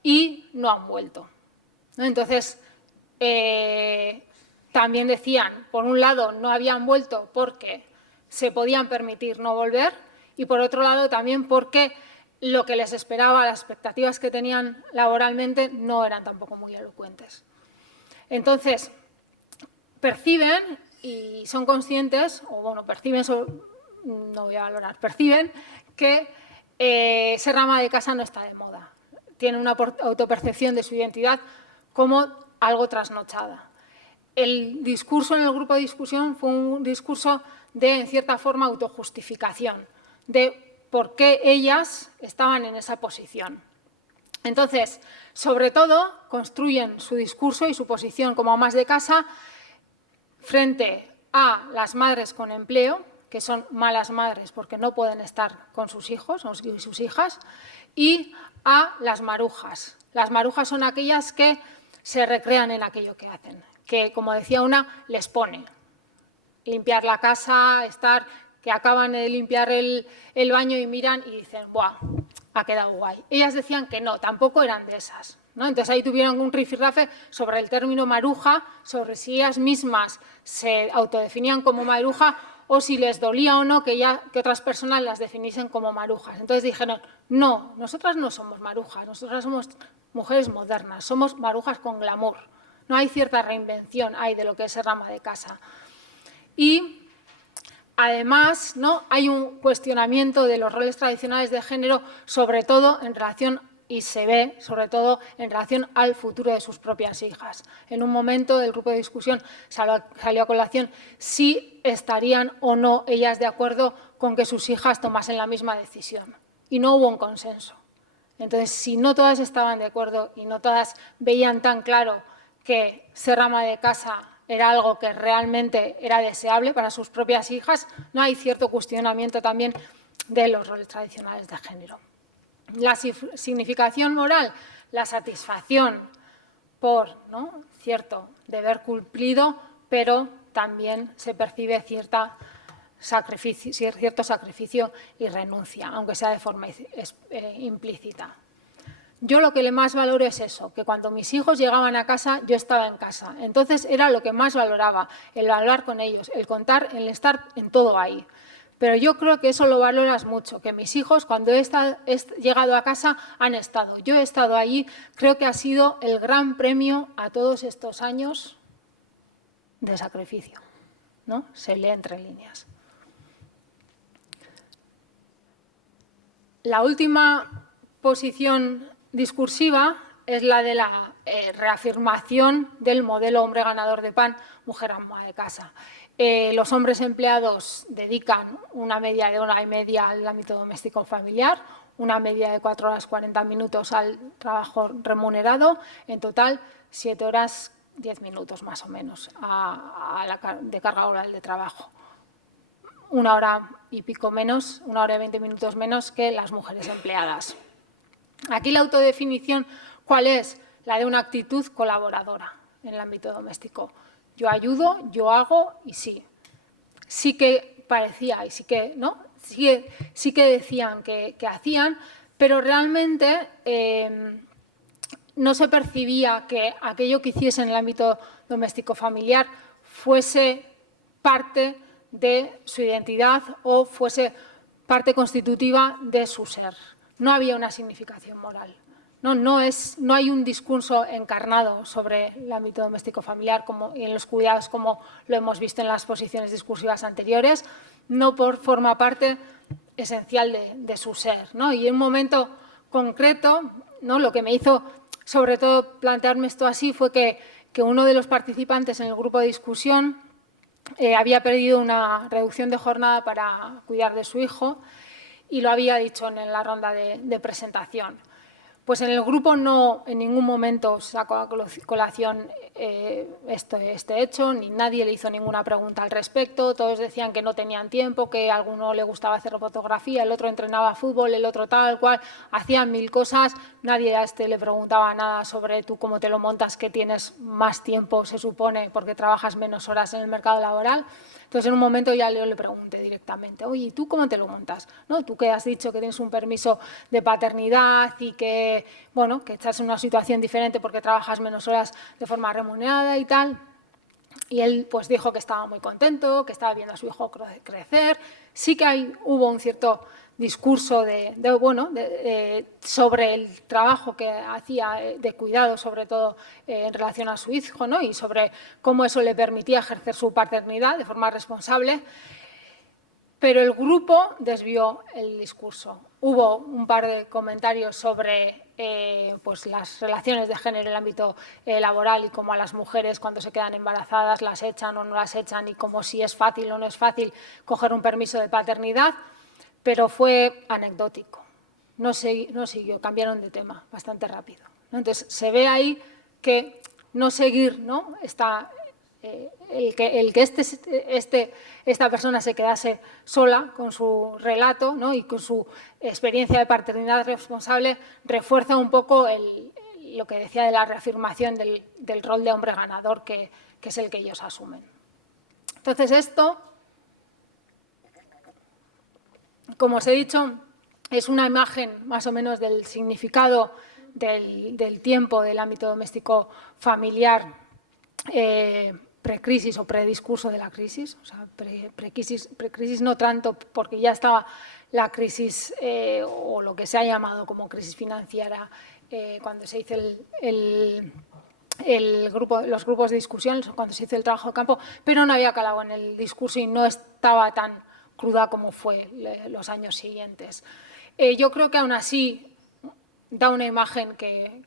y no han vuelto, ¿no? Entonces, también decían, por un lado, no habían vuelto porque se podían permitir no volver y, por otro lado, también porque lo que les esperaba, las expectativas que tenían laboralmente, no eran tampoco muy elocuentes. Entonces, perciben y son conscientes, no voy a valorar, perciben que ser ama de casa no está de moda. Tienen una autopercepción de su identidad como algo trasnochada. El discurso en el grupo de discusión fue un discurso de, en cierta forma, autojustificación, de por qué ellas estaban en esa posición. Entonces, sobre todo, construyen su discurso y su posición como amas de casa frente a las madres con empleo, que son malas madres porque no pueden estar con sus hijos y sus hijas, y a las marujas. Las marujas son aquellas que se recrean en aquello que hacen, que, como decía una, les pone. Limpiar la casa, que acaban de limpiar el baño y miran y dicen, ¡buah!, ha quedado guay. Ellas decían que no, tampoco eran de esas, ¿no? Entonces ahí tuvieron un rifirrafe sobre el término maruja, sobre si ellas mismas se autodefinían como maruja o si les dolía o no que otras personas las definiesen como marujas. Entonces dijeron, no, nosotras no somos marujas, nosotras somos mujeres modernas, somos marujas con glamour. No hay cierta reinvención de lo que es ser ama de casa. Y además, ¿no?, hay un cuestionamiento de los roles tradicionales de género, sobre todo en relación, y se ve sobre todo en relación al futuro de sus propias hijas. En un momento del grupo de discusión salió a colación si estarían o no ellas de acuerdo con que sus hijas tomasen la misma decisión. Y no hubo un consenso. Entonces, si no todas estaban de acuerdo y no todas veían tan claro que ser ama de casa era algo que realmente era deseable para sus propias hijas, no hay cierto cuestionamiento también de los roles tradicionales de género. La significación moral, la satisfacción por, ¿no?, cierto deber cumplido, pero también se percibe cierta cierto sacrificio y renuncia, aunque sea de forma implícita. Yo lo que más valoro es eso, que cuando mis hijos llegaban a casa, yo estaba en casa. Entonces era lo que más valoraba, el hablar con ellos, el contar, el estar en todo ahí. Pero yo creo que eso lo valoras mucho, que mis hijos cuando he llegado a casa han estado. Yo he estado allí, creo que ha sido el gran premio a todos estos años de sacrificio, ¿no? Se lee entre líneas. La última posición discursiva es la de la reafirmación del modelo hombre ganador de pan, mujer ama de casa. Los hombres empleados dedican una media de 1 hora y media al ámbito doméstico familiar, una media de 4 horas 40 minutos al trabajo remunerado, en total 7 horas 10 minutos más o menos de carga oral de trabajo. 1 hora y pico menos, 1 hora y 20 minutos menos que las mujeres empleadas. Aquí la autodefinición, ¿cuál es? La de una actitud colaboradora en el ámbito doméstico. Yo ayudo, yo hago y sí. Sí que parecía y sí que, ¿no? Sí que decían que hacían, pero realmente no se percibía que aquello que hiciesen en el ámbito doméstico familiar fuese parte de su identidad o fuese parte constitutiva de su ser. No había una significación moral. No hay un discurso encarnado sobre el ámbito doméstico familiar y en los cuidados como lo hemos visto en las posiciones discursivas anteriores, no forma parte esencial de su ser, ¿no? Y en un momento concreto, ¿no? Lo que me hizo sobre todo plantearme esto así fue que uno de los participantes en el grupo de discusión había pedido una reducción de jornada para cuidar de su hijo y lo había dicho en la ronda de presentación. Pues en el grupo no en ningún momento sacó a colación este hecho, ni nadie le hizo ninguna pregunta al respecto, todos decían que no tenían tiempo, que a alguno le gustaba hacer fotografía, el otro entrenaba fútbol, el otro tal cual, hacían 1000 cosas, nadie a le preguntaba nada sobre tú cómo te lo montas, que tienes más tiempo, se supone, porque trabajas menos horas en el mercado laboral. Entonces, en un momento ya le pregunté directamente, oye, ¿y tú cómo te lo montas? ¿No? Tú que has dicho que tienes un permiso de paternidad y que, bueno, que estás en una situación diferente porque trabajas menos horas de forma remunerada y tal. Y él pues dijo que estaba muy contento, que estaba viendo a su hijo crecer. Sí que hubo un cierto discurso sobre el trabajo que hacía de cuidado, sobre todo en relación a su hijo, ¿no? Y sobre cómo eso le permitía ejercer su paternidad de forma responsable. Pero el grupo desvió el discurso. Hubo un par de comentarios sobre pues las relaciones de género en el ámbito laboral y cómo a las mujeres cuando se quedan embarazadas las echan o no las echan y cómo si es fácil o no es fácil coger un permiso de paternidad, pero fue anecdótico. No siguió, cambiaron de tema bastante rápido, ¿no? Entonces se ve ahí que no seguir, ¿no? El que esta persona se quedase sola con su relato, ¿no? Y con su experiencia de paternidad responsable refuerza un poco lo que decía de la reafirmación del rol de hombre ganador que es el que ellos asumen. Entonces esto, como os he dicho, es una imagen más o menos del significado del tiempo del ámbito doméstico familiar precrisis o prediscurso de la crisis, o sea, precrisis no tanto porque ya estaba la crisis o lo que se ha llamado como crisis financiera cuando se hizo los grupos de discusión, cuando se hizo el trabajo de campo, pero no había calado en el discurso y no estaba tan cruda como fue los años siguientes. Yo creo que aún así da una imagen que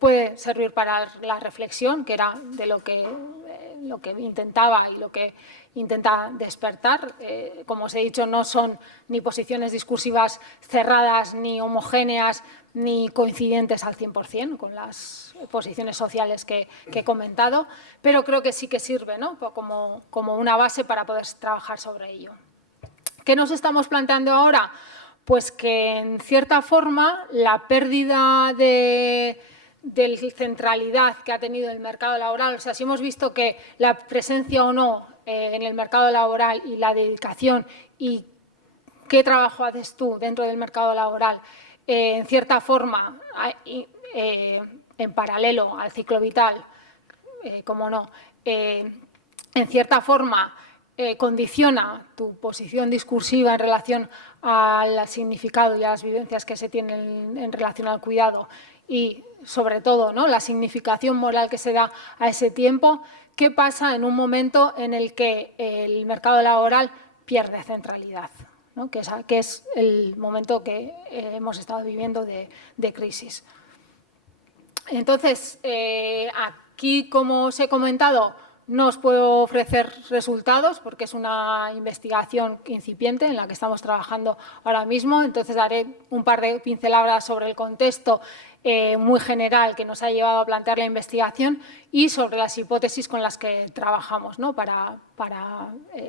puede servir para la reflexión, que era de lo que intentaba y lo que intenta despertar. Como os he dicho, no son ni posiciones discursivas cerradas, ni homogéneas, ni coincidentes al 100% con las posiciones sociales que he comentado, pero creo que sí que sirve, ¿no? como una base para poder trabajar sobre ello. ¿Qué nos estamos planteando ahora? Pues que, en cierta forma, la pérdida de centralidad que ha tenido el mercado laboral. O sea, si hemos visto que la presencia o no en el mercado laboral y la dedicación y qué trabajo haces tú dentro del mercado laboral, en cierta forma, en paralelo al ciclo vital, como no, en cierta forma condiciona tu posición discursiva en relación al significado y a las vivencias que se tienen en relación al cuidado y, sobre todo, ¿no?, la significación moral que se da a ese tiempo. ¿Qué pasa en un momento en el que el mercado laboral pierde centralidad, ¿no?, que es el momento que hemos estado viviendo de crisis? Entonces, aquí, como os he comentado, no os puedo ofrecer resultados porque es una investigación incipiente en la que estamos trabajando ahora mismo. Entonces, daré un par de pinceladas sobre el contexto muy general que nos ha llevado a plantear la investigación y sobre las hipótesis con las que trabajamos, ¿no?, para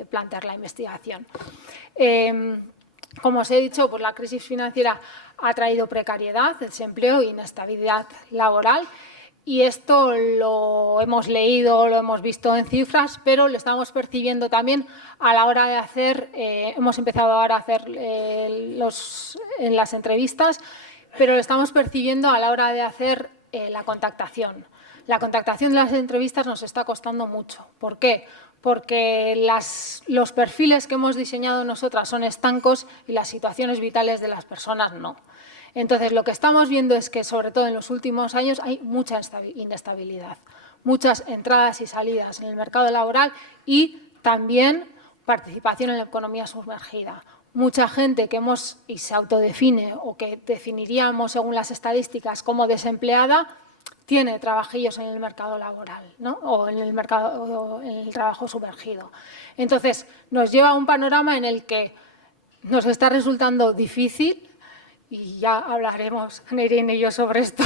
plantear la investigación. Como os he dicho, pues la crisis financiera ha traído precariedad, desempleo e inestabilidad laboral. Y esto lo hemos leído, lo hemos visto en cifras, pero lo estamos percibiendo también a la hora de hacer, hemos empezado ahora a hacer en las entrevistas, pero lo estamos percibiendo a la hora de hacer la contactación. La contactación de las entrevistas nos está costando mucho. ¿Por qué? Porque los perfiles que hemos diseñado nosotras son estancos y las situaciones vitales de las personas no. Entonces, lo que estamos viendo es que, sobre todo en los últimos años, hay mucha inestabilidad, muchas entradas y salidas en el mercado laboral y también participación en la economía sumergida. Mucha gente que y se autodefine o que definiríamos según las estadísticas como desempleada, tiene trabajillos en el mercado laboral, ¿no?, o en el trabajo sumergido. Entonces, nos lleva a un panorama en el que nos está resultando difícil, y ya hablaremos, Irene y yo, sobre esto,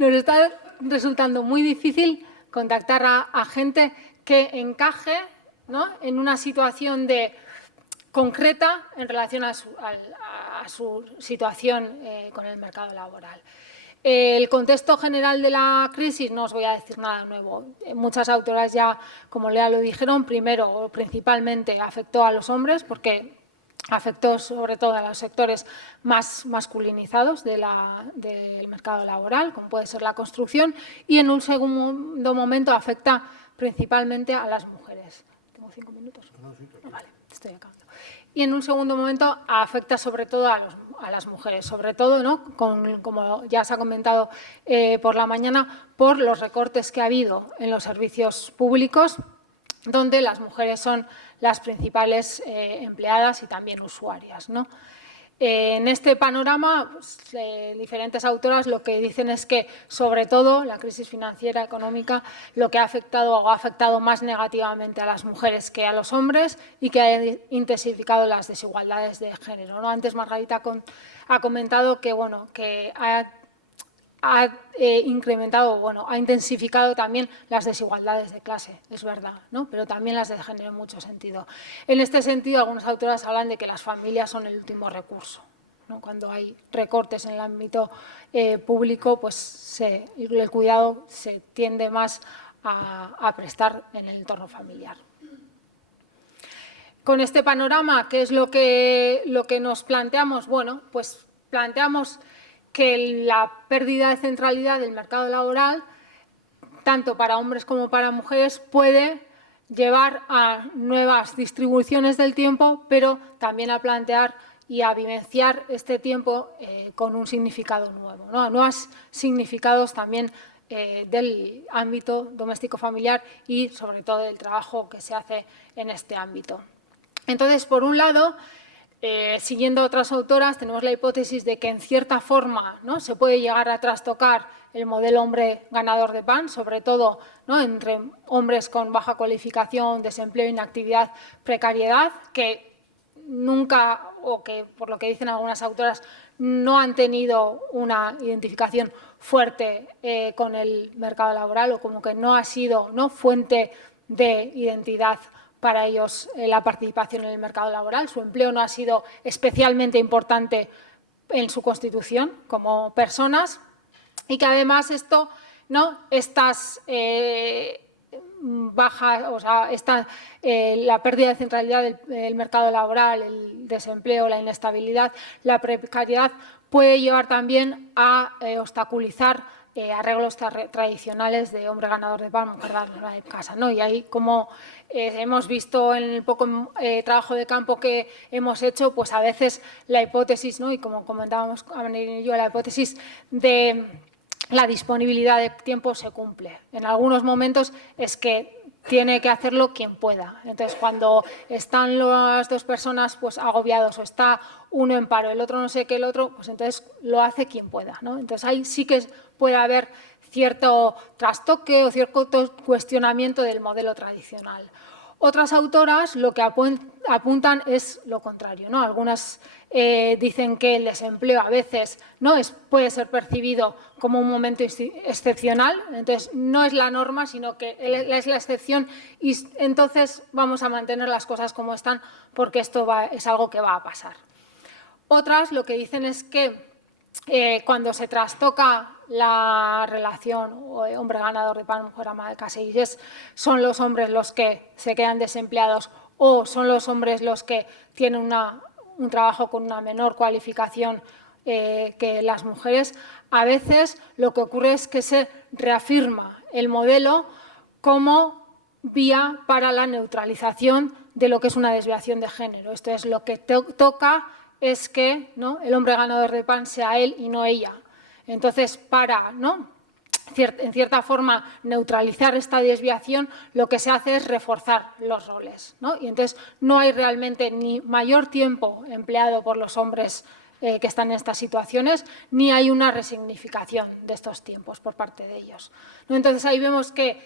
nos está resultando muy difícil contactar a gente que encaje, ¿no?, en una situación concreta en relación a su situación con el mercado laboral. El contexto general de la crisis, no os voy a decir nada nuevo. Muchas autoras ya, como Lea lo dijeron, primero o principalmente afectó a los hombres porque afectó sobre todo a los sectores más masculinizados del mercado laboral, como puede ser la construcción, y en un segundo momento afecta principalmente a las mujeres. ¿Tengo 5 minutos? No, vale, estoy acabando. Y en un segundo momento afecta sobre todo a las mujeres, sobre todo, ¿no?, como ya se ha comentado por la mañana, por los recortes que ha habido en los servicios públicos, donde las mujeres son las principales empleadas y también usuarias, ¿no? En este panorama, pues, diferentes autoras lo que dicen es que, sobre todo, la crisis financiera económica lo que ha afectado más negativamente a las mujeres que a los hombres y que ha intensificado las desigualdades de género, ¿no? Antes Margarita ha comentado que, bueno, que ha intensificado también las desigualdades de clase, es verdad, ¿no?, pero también las de género en mucho sentido. En este sentido, algunas autoras hablan de que las familias son el último recurso, ¿no? Cuando hay recortes en el ámbito público, pues el cuidado se tiende más a prestar en el entorno familiar. Con este panorama, ¿qué es lo que nos planteamos? Bueno, pues planteamos que la pérdida de centralidad del mercado laboral, tanto para hombres como para mujeres, puede llevar a nuevas distribuciones del tiempo, pero también a plantear y a vivenciar este tiempo con un significado nuevo, ¿no?, a nuevos significados también del ámbito doméstico familiar y, sobre todo, del trabajo que se hace en este ámbito. Entonces, por un lado, siguiendo otras autoras, tenemos la hipótesis de que, en cierta forma, ¿no?, se puede llegar a trastocar el modelo hombre ganador de pan, sobre todo, ¿no?, entre hombres con baja cualificación, desempleo, inactividad, precariedad, que nunca, o que, por lo que dicen algunas autoras, no han tenido una identificación fuerte con el mercado laboral, o como que no ha sido, ¿no?, fuente de identidad para ellos la participación en el mercado laboral. Su empleo no ha sido especialmente importante en su constitución como personas. y que además esto, ¿no?, estas bajas, o sea, la pérdida de centralidad del mercado laboral, el desempleo, la inestabilidad, la precariedad, puede llevar también a obstaculizar arreglos tradicionales de hombre ganador de pan, mujer ganadora de casa, ¿no? Y ahí, como hemos visto en el poco trabajo de campo que hemos hecho, pues a veces la hipótesis, ¿no?, y como comentábamos y yo, la hipótesis de la disponibilidad de tiempo se cumple. En algunos momentos es que tiene que hacerlo quien pueda. Entonces, cuando están las dos personas pues agobiados, o está uno en paro, el otro no sé qué, el otro, pues entonces lo hace quien pueda, ¿no? Entonces, ahí sí que puede haber cierto trastoque o cierto cuestionamiento del modelo tradicional. Otras autoras lo que apuntan es lo contrario, ¿no? Algunas dicen que el desempleo a veces, ¿no?, puede ser percibido como un momento excepcional, entonces no es la norma, sino que es la excepción, y entonces vamos a mantener las cosas como están porque esto es algo que va a pasar. Otras lo que dicen es que cuando se trastoca la relación hombre ganador de pan, mujer ama de casa, y son los hombres los que se quedan desempleados o son los hombres los que tienen un trabajo con una menor cualificación que las mujeres, a veces lo que ocurre es que se reafirma el modelo como vía para la neutralización de lo que es una desviación de género. Esto es, lo que toca es que, ¿no?, el hombre ganador de pan sea él y no ella. Entonces, para, ¿no?, en cierta forma neutralizar esta desviación, lo que se hace es reforzar los roles, ¿no? Y entonces no hay realmente ni mayor tiempo empleado por los hombres que están en estas situaciones, ni hay una resignificación de estos tiempos por parte de ellos, ¿no? Entonces ahí vemos que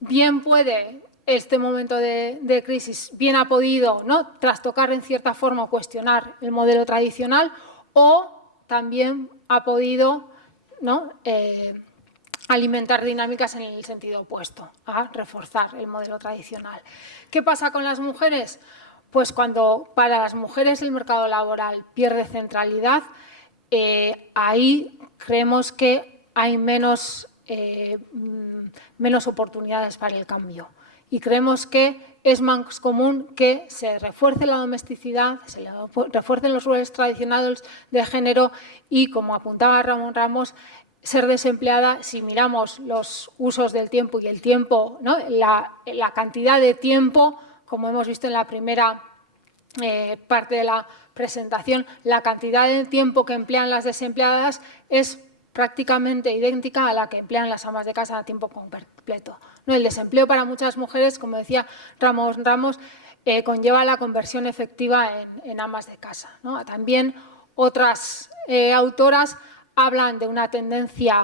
bien puede este momento de crisis, bien ha podido, ¿no?, trastocar en cierta forma o cuestionar el modelo tradicional, o también ha podido, ¿no?, alimentar dinámicas en el sentido opuesto, a reforzar el modelo tradicional. ¿Qué pasa con las mujeres? Pues cuando para las mujeres el mercado laboral pierde centralidad, ahí creemos que hay menos oportunidades para el cambio. Y creemos que es más común que se refuerce la domesticidad, se refuercen los roles tradicionales de género y, como apuntaba Ramón Ramos, ser desempleada, si miramos los usos del tiempo y el tiempo, ¿no?, la cantidad de tiempo, como hemos visto en la primera parte de la presentación, la cantidad de tiempo que emplean las desempleadas es prácticamente idéntica a la que emplean las amas de casa a tiempo completo, ¿no? El desempleo para muchas mujeres, como decía Ramón Ramos, conlleva la conversión efectiva en amas de casa, ¿no? También otras autoras hablan de una tendencia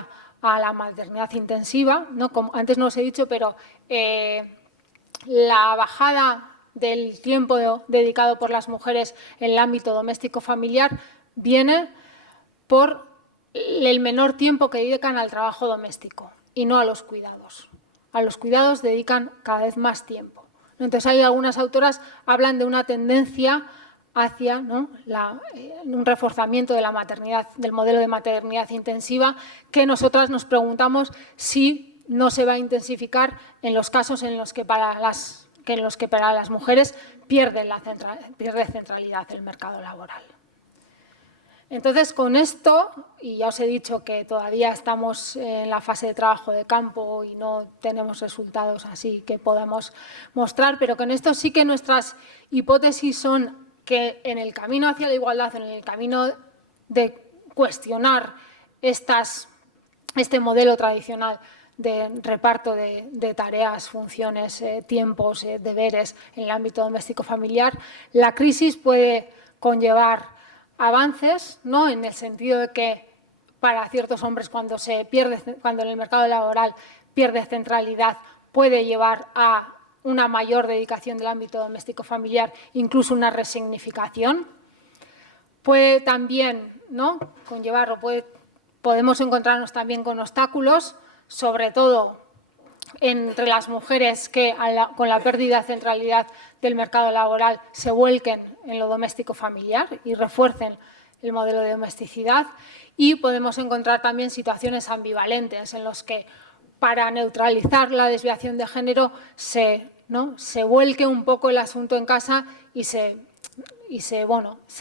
a la maternidad intensiva, ¿no? Como antes no os he dicho, pero la bajada del tiempo dedicado por las mujeres en el ámbito doméstico familiar viene por el menor tiempo que dedican al trabajo doméstico y no a los cuidados. A los cuidados dedican cada vez más tiempo. Entonces, hay algunas autoras hablan de una tendencia hacia, ¿no?, un reforzamiento de la maternidad, del modelo de maternidad intensiva, que nosotras nos preguntamos si no se va a intensificar en los casos en los que para las mujeres pierde centralidad el mercado laboral. Entonces, con esto, y ya os he dicho que todavía estamos en la fase de trabajo de campo y no tenemos resultados así que podamos mostrar, pero con esto sí que nuestras hipótesis son que en el camino hacia la igualdad, en el camino de cuestionar este modelo tradicional de reparto de tareas, funciones, tiempos, deberes en el ámbito doméstico familiar, la crisis puede conllevar avances, ¿no?, en el sentido de que para ciertos hombres cuando en el mercado laboral pierde centralidad, puede llevar a una mayor dedicación del ámbito doméstico familiar, incluso una resignificación. Puede también, ¿no?, conllevar, podemos encontrarnos también con obstáculos, sobre todo entre las mujeres que con la pérdida de centralidad del mercado laboral se vuelquen en lo doméstico familiar y refuercen el modelo de domesticidad, y podemos encontrar también situaciones ambivalentes en las que para neutralizar la desviación de género se vuelque un poco el asunto en casa y se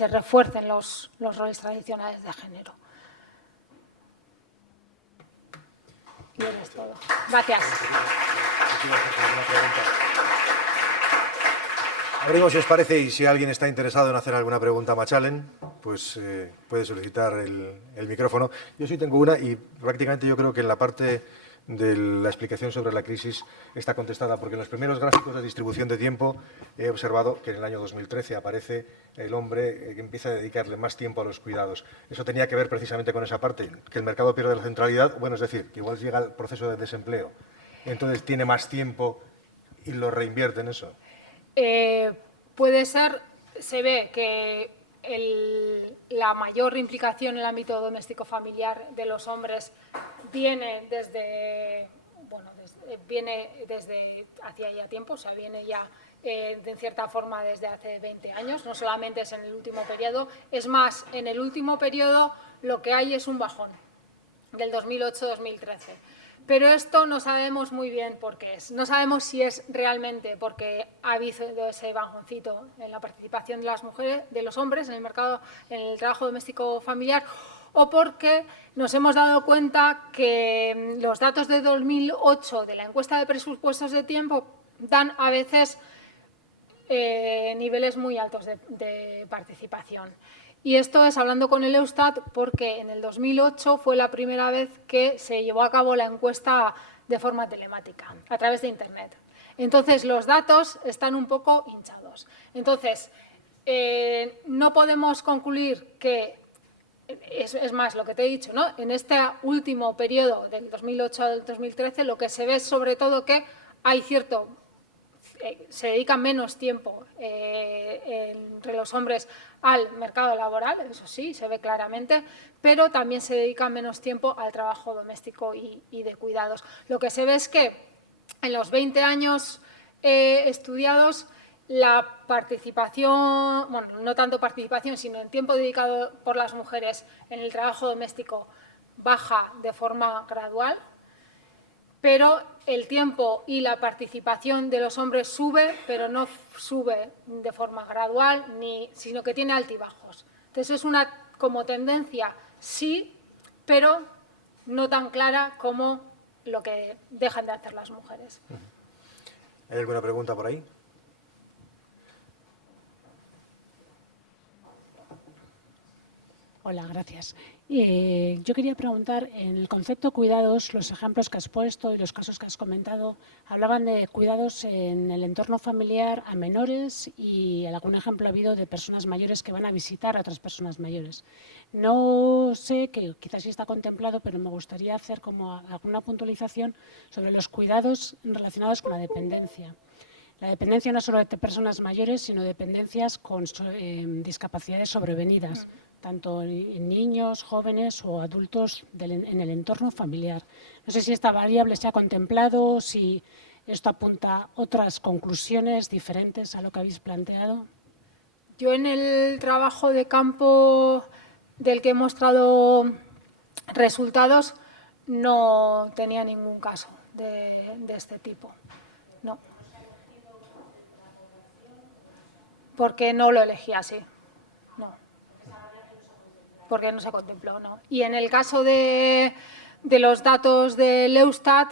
refuercen los roles tradicionales de género. Y eso es todo. Gracias. Abrimos, si os parece, y si alguien está interesado en hacer alguna pregunta a Machalen, pues puede solicitar el micrófono. Yo sí tengo una y prácticamente yo creo que en la parte de la explicación sobre la crisis está contestada, porque en los primeros gráficos de distribución de tiempo he observado que en el año 2013 aparece el hombre que empieza a dedicarle más tiempo a los cuidados. Eso tenía que ver precisamente con esa parte, que el mercado pierde la centralidad, bueno, es decir, que igual llega el proceso de desempleo, entonces tiene más tiempo y lo reinvierte en eso. Puede ser, se ve que la mayor implicación en el ámbito doméstico familiar de los hombres viene desde hacía ya tiempo, o sea, viene ya de cierta forma desde hace 20 años, no solamente es en el último periodo, es más, en el último periodo lo que hay es un bajón del 2008-2013. Pero esto no sabemos muy bien por qué es. No sabemos si es realmente porque ha habido ese bajoncito en la participación de las mujeres, de los hombres en el mercado, en el trabajo doméstico familiar, o porque nos hemos dado cuenta que los datos de 2008 de la encuesta de presupuestos de tiempo dan a veces niveles muy altos de participación. Y esto es hablando con el Eustat porque en el 2008 fue la primera vez que se llevó a cabo la encuesta de forma telemática, a través de Internet. Entonces, los datos están un poco hinchados. Entonces, no podemos concluir que, es más, lo que te he dicho, ¿no? En este último periodo, del 2008 al 2013, lo que se ve es sobre todo que hay se dedica menos tiempo entre los hombres al mercado laboral, eso sí, se ve claramente, pero también se dedica menos tiempo al trabajo doméstico y de cuidados. Lo que se ve es que en los 20 años estudiados, la participación, bueno, no tanto participación, sino el tiempo dedicado por las mujeres en el trabajo doméstico baja de forma gradual, pero el tiempo y la participación de los hombres sube, pero no sube de forma gradual, sino que tiene altibajos. Entonces, es una como tendencia, sí, pero no tan clara como lo que dejan de hacer las mujeres. ¿Hay alguna pregunta por ahí? Hola, gracias. Yo quería preguntar, en el concepto cuidados, los ejemplos que has puesto y los casos que has comentado, hablaban de cuidados en el entorno familiar a menores y algún ejemplo ha habido de personas mayores que van a visitar a otras personas mayores. No sé, que quizás sí está contemplado, pero me gustaría hacer como alguna puntualización sobre los cuidados relacionados con la dependencia. La dependencia no solo de personas mayores, sino dependencias con discapacidades sobrevenidas, tanto en niños, jóvenes o adultos en el entorno familiar. No sé si esta variable se ha contemplado, si esto apunta a otras conclusiones diferentes a lo que habéis planteado. Yo en el trabajo de campo del que he mostrado resultados no tenía ningún caso de este tipo. No. Porque no lo elegí así. No. Porque no se contempló, no. Y en el caso de los datos del Eustat,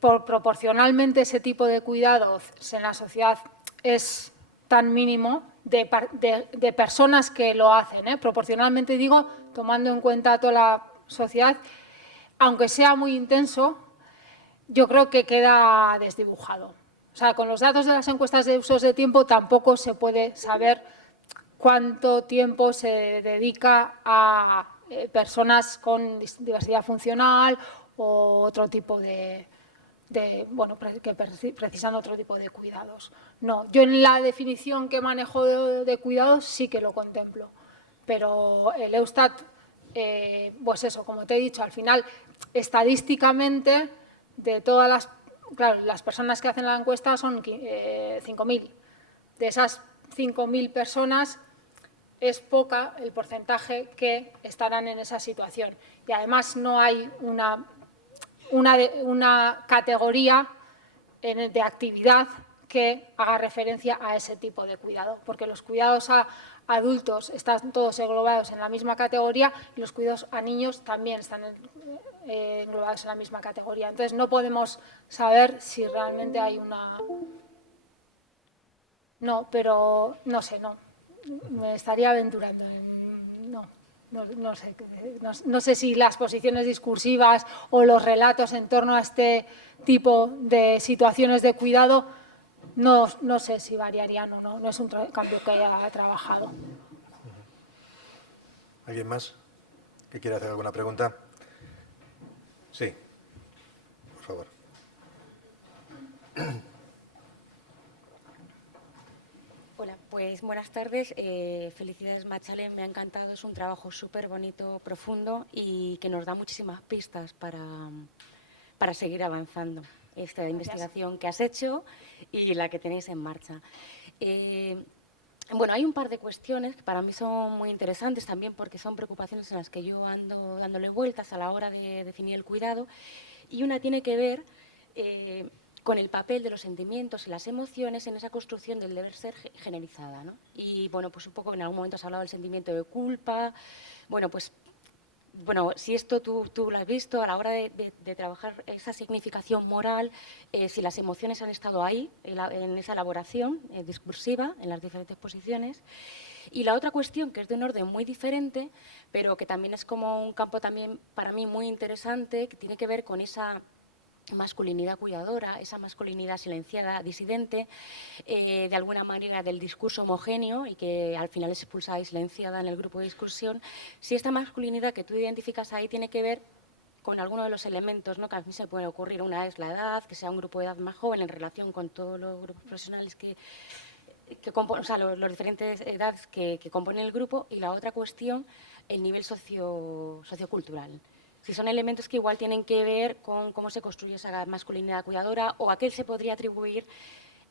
proporcionalmente ese tipo de cuidados en la sociedad es tan mínimo de personas que lo hacen, proporcionalmente digo, tomando en cuenta toda la sociedad, aunque sea muy intenso, yo creo que queda desdibujado. O sea, con los datos de las encuestas de usos de tiempo tampoco se puede saber cuánto tiempo se dedica a personas con diversidad funcional o otro tipo que precisan otro tipo de cuidados. No, yo en la definición que manejo de cuidados sí que lo contemplo, pero el Eustat, pues eso, como te he dicho, al final, estadísticamente, de todas las personas que hacen la encuesta son 5.000. De esas 5.000 personas, es poca el porcentaje que estarán en esa situación. Y además no hay una categoría de actividad que haga referencia a ese tipo de cuidado, porque los cuidados a adultos están todos englobados en la misma categoría y los cuidados a niños también están englobados en la misma categoría. Entonces, no podemos saber si realmente hay una... No, pero no sé, no. Me estaría aventurando en... No sé. No sé si las posiciones discursivas o los relatos en torno a este tipo de situaciones de cuidado, no sé si variarían o no. No es un cambio que haya trabajado. ¿Alguien más que quiera hacer alguna pregunta? Sí, por favor. Hola, pues buenas tardes. Felicidades, Machalen, me ha encantado. Es un trabajo súper bonito, profundo y que nos da muchísimas pistas para seguir avanzando. Esta investigación que has hecho y la que tenéis en marcha. Bueno, hay un par de cuestiones que para mí son muy interesantes también porque son preocupaciones en las que yo ando dándole vueltas a la hora de definir el cuidado. Y una tiene que ver con el papel de los sentimientos y las emociones en esa construcción del deber ser generalizada, ¿no? Y, bueno, pues un poco en algún momento has hablado del sentimiento de culpa. Bueno, pues, si esto tú lo has visto a la hora de trabajar esa significación moral, si las emociones han estado ahí, en esa elaboración discursiva, en las diferentes posiciones. Y la otra cuestión, que es de un orden muy diferente, pero que también es como un campo también para mí muy interesante, que tiene que ver con esa masculinidad cuidadora, esa masculinidad silenciada, disidente, de alguna manera del discurso homogéneo y que al final es expulsada y silenciada en el grupo de discusión. Si esta masculinidad que tú identificas ahí tiene que ver con alguno de los elementos, ¿no?, que a mí se me puede ocurrir. Una es la edad, que sea un grupo de edad más joven en relación con todos los grupos profesionales o sea, los diferentes edades que componen el grupo, y la otra cuestión, el nivel sociocultural. Si son elementos que igual tienen que ver con cómo se construye esa masculinidad cuidadora o a qué se podría atribuir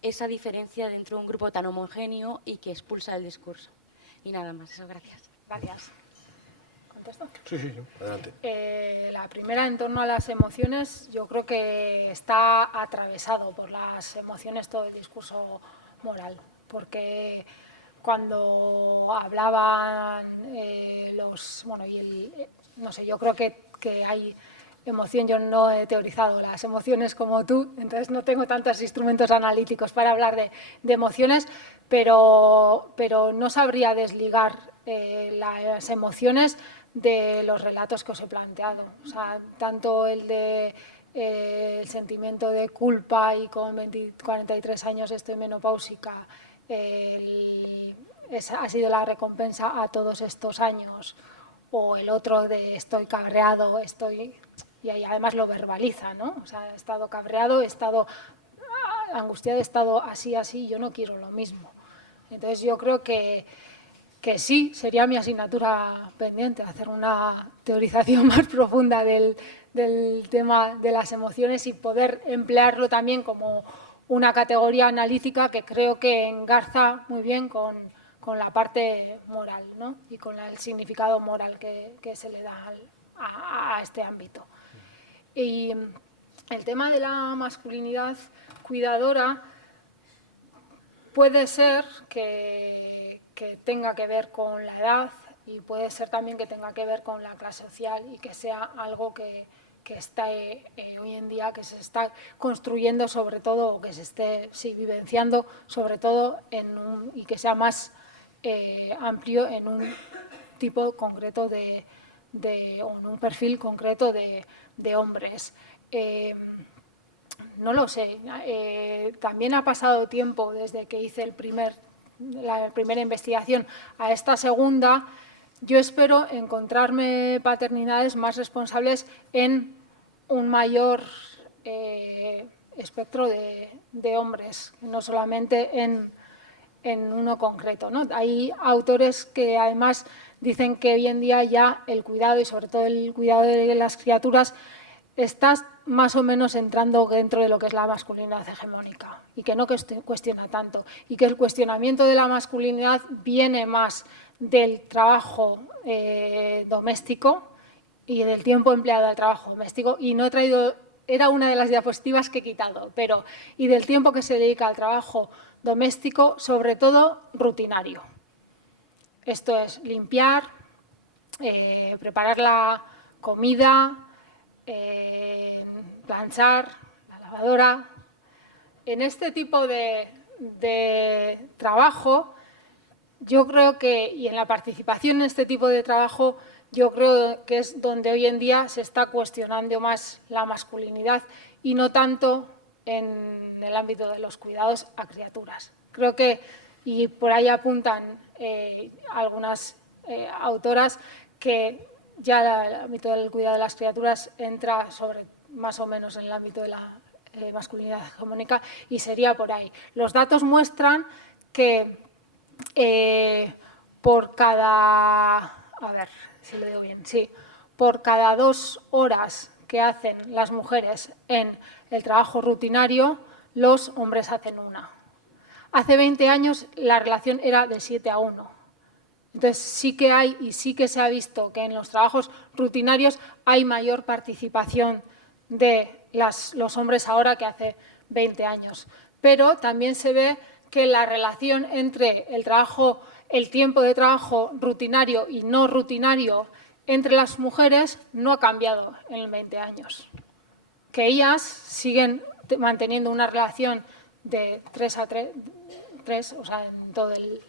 esa diferencia dentro de un grupo tan homogéneo y que expulsa el discurso. Y nada más, eso, gracias. Gracias. ¿Contesto? Sí, adelante. La primera, en torno a las emociones, yo creo que está atravesado por las emociones todo el discurso moral, porque cuando hablaban no sé, yo creo que hay emoción. Yo no he teorizado las emociones como tú, entonces no tengo tantos instrumentos analíticos para hablar de emociones, pero no sabría desligar las emociones de los relatos que os he planteado. O sea, tanto el de el sentimiento de culpa y con 43 años estoy menopáusica, esa ha sido la recompensa a todos estos años, o el otro de estoy cabreado, y ahí además lo verbaliza, ¿no? O sea, he estado cabreado, he estado angustiado, he estado así, yo no quiero lo mismo. Entonces yo creo que sí, sería mi asignatura pendiente, hacer una teorización más profunda del tema de las emociones y poder emplearlo también como una categoría analítica que creo que engarza muy bien con la parte moral, ¿no? Y con el significado moral que se le da a este ámbito. Y el tema de la masculinidad cuidadora puede ser que tenga que ver con la edad y puede ser también que tenga que ver con la clase social y que sea algo que está hoy en día, que se está construyendo sobre todo, o que se esté vivenciando sobre todo y que sea más amplio en un tipo concreto o en un perfil concreto de hombres. No lo sé. También ha pasado tiempo desde que hice la primera investigación a esta segunda. Yo espero encontrarme paternidades más responsables en un mayor espectro de hombres, no solamente en uno concreto, ¿no? Hay autores que además dicen que hoy en día ya el cuidado, y sobre todo el cuidado de las criaturas, está más o menos entrando dentro de lo que es la masculinidad hegemónica y que no cuestiona tanto, y que el cuestionamiento de la masculinidad viene más del trabajo doméstico y del tiempo empleado al trabajo doméstico, y no he traído, era una de las diapositivas que he quitado, pero y del tiempo que se dedica al trabajo doméstico, sobre todo rutinario. Esto es limpiar, preparar la comida, planchar, la lavadora. En este tipo de trabajo, yo creo que, y en la participación en este tipo de trabajo, yo creo que es donde hoy en día se está cuestionando más la masculinidad y no tanto en el ámbito de los cuidados a criaturas. Creo que, y por ahí apuntan algunas autoras, que ya el ámbito del cuidado de las criaturas entra más o menos en el ámbito de la masculinidad hegemónica, y sería por ahí. Los datos muestran que por cada, a ver si lo digo bien, sí, por cada 2 horas que hacen las mujeres en el trabajo rutinario, los hombres hacen 1. Hace 20 años la relación era de 7-1. Entonces sí que hay y sí que se ha visto que en los trabajos rutinarios hay mayor participación de los hombres ahora que hace 20 años. Pero también se ve que la relación entre el tiempo de trabajo rutinario y no rutinario entre las mujeres no ha cambiado en 20 años. Que ellas siguen manteniendo una relación de 3, o sea, en todo de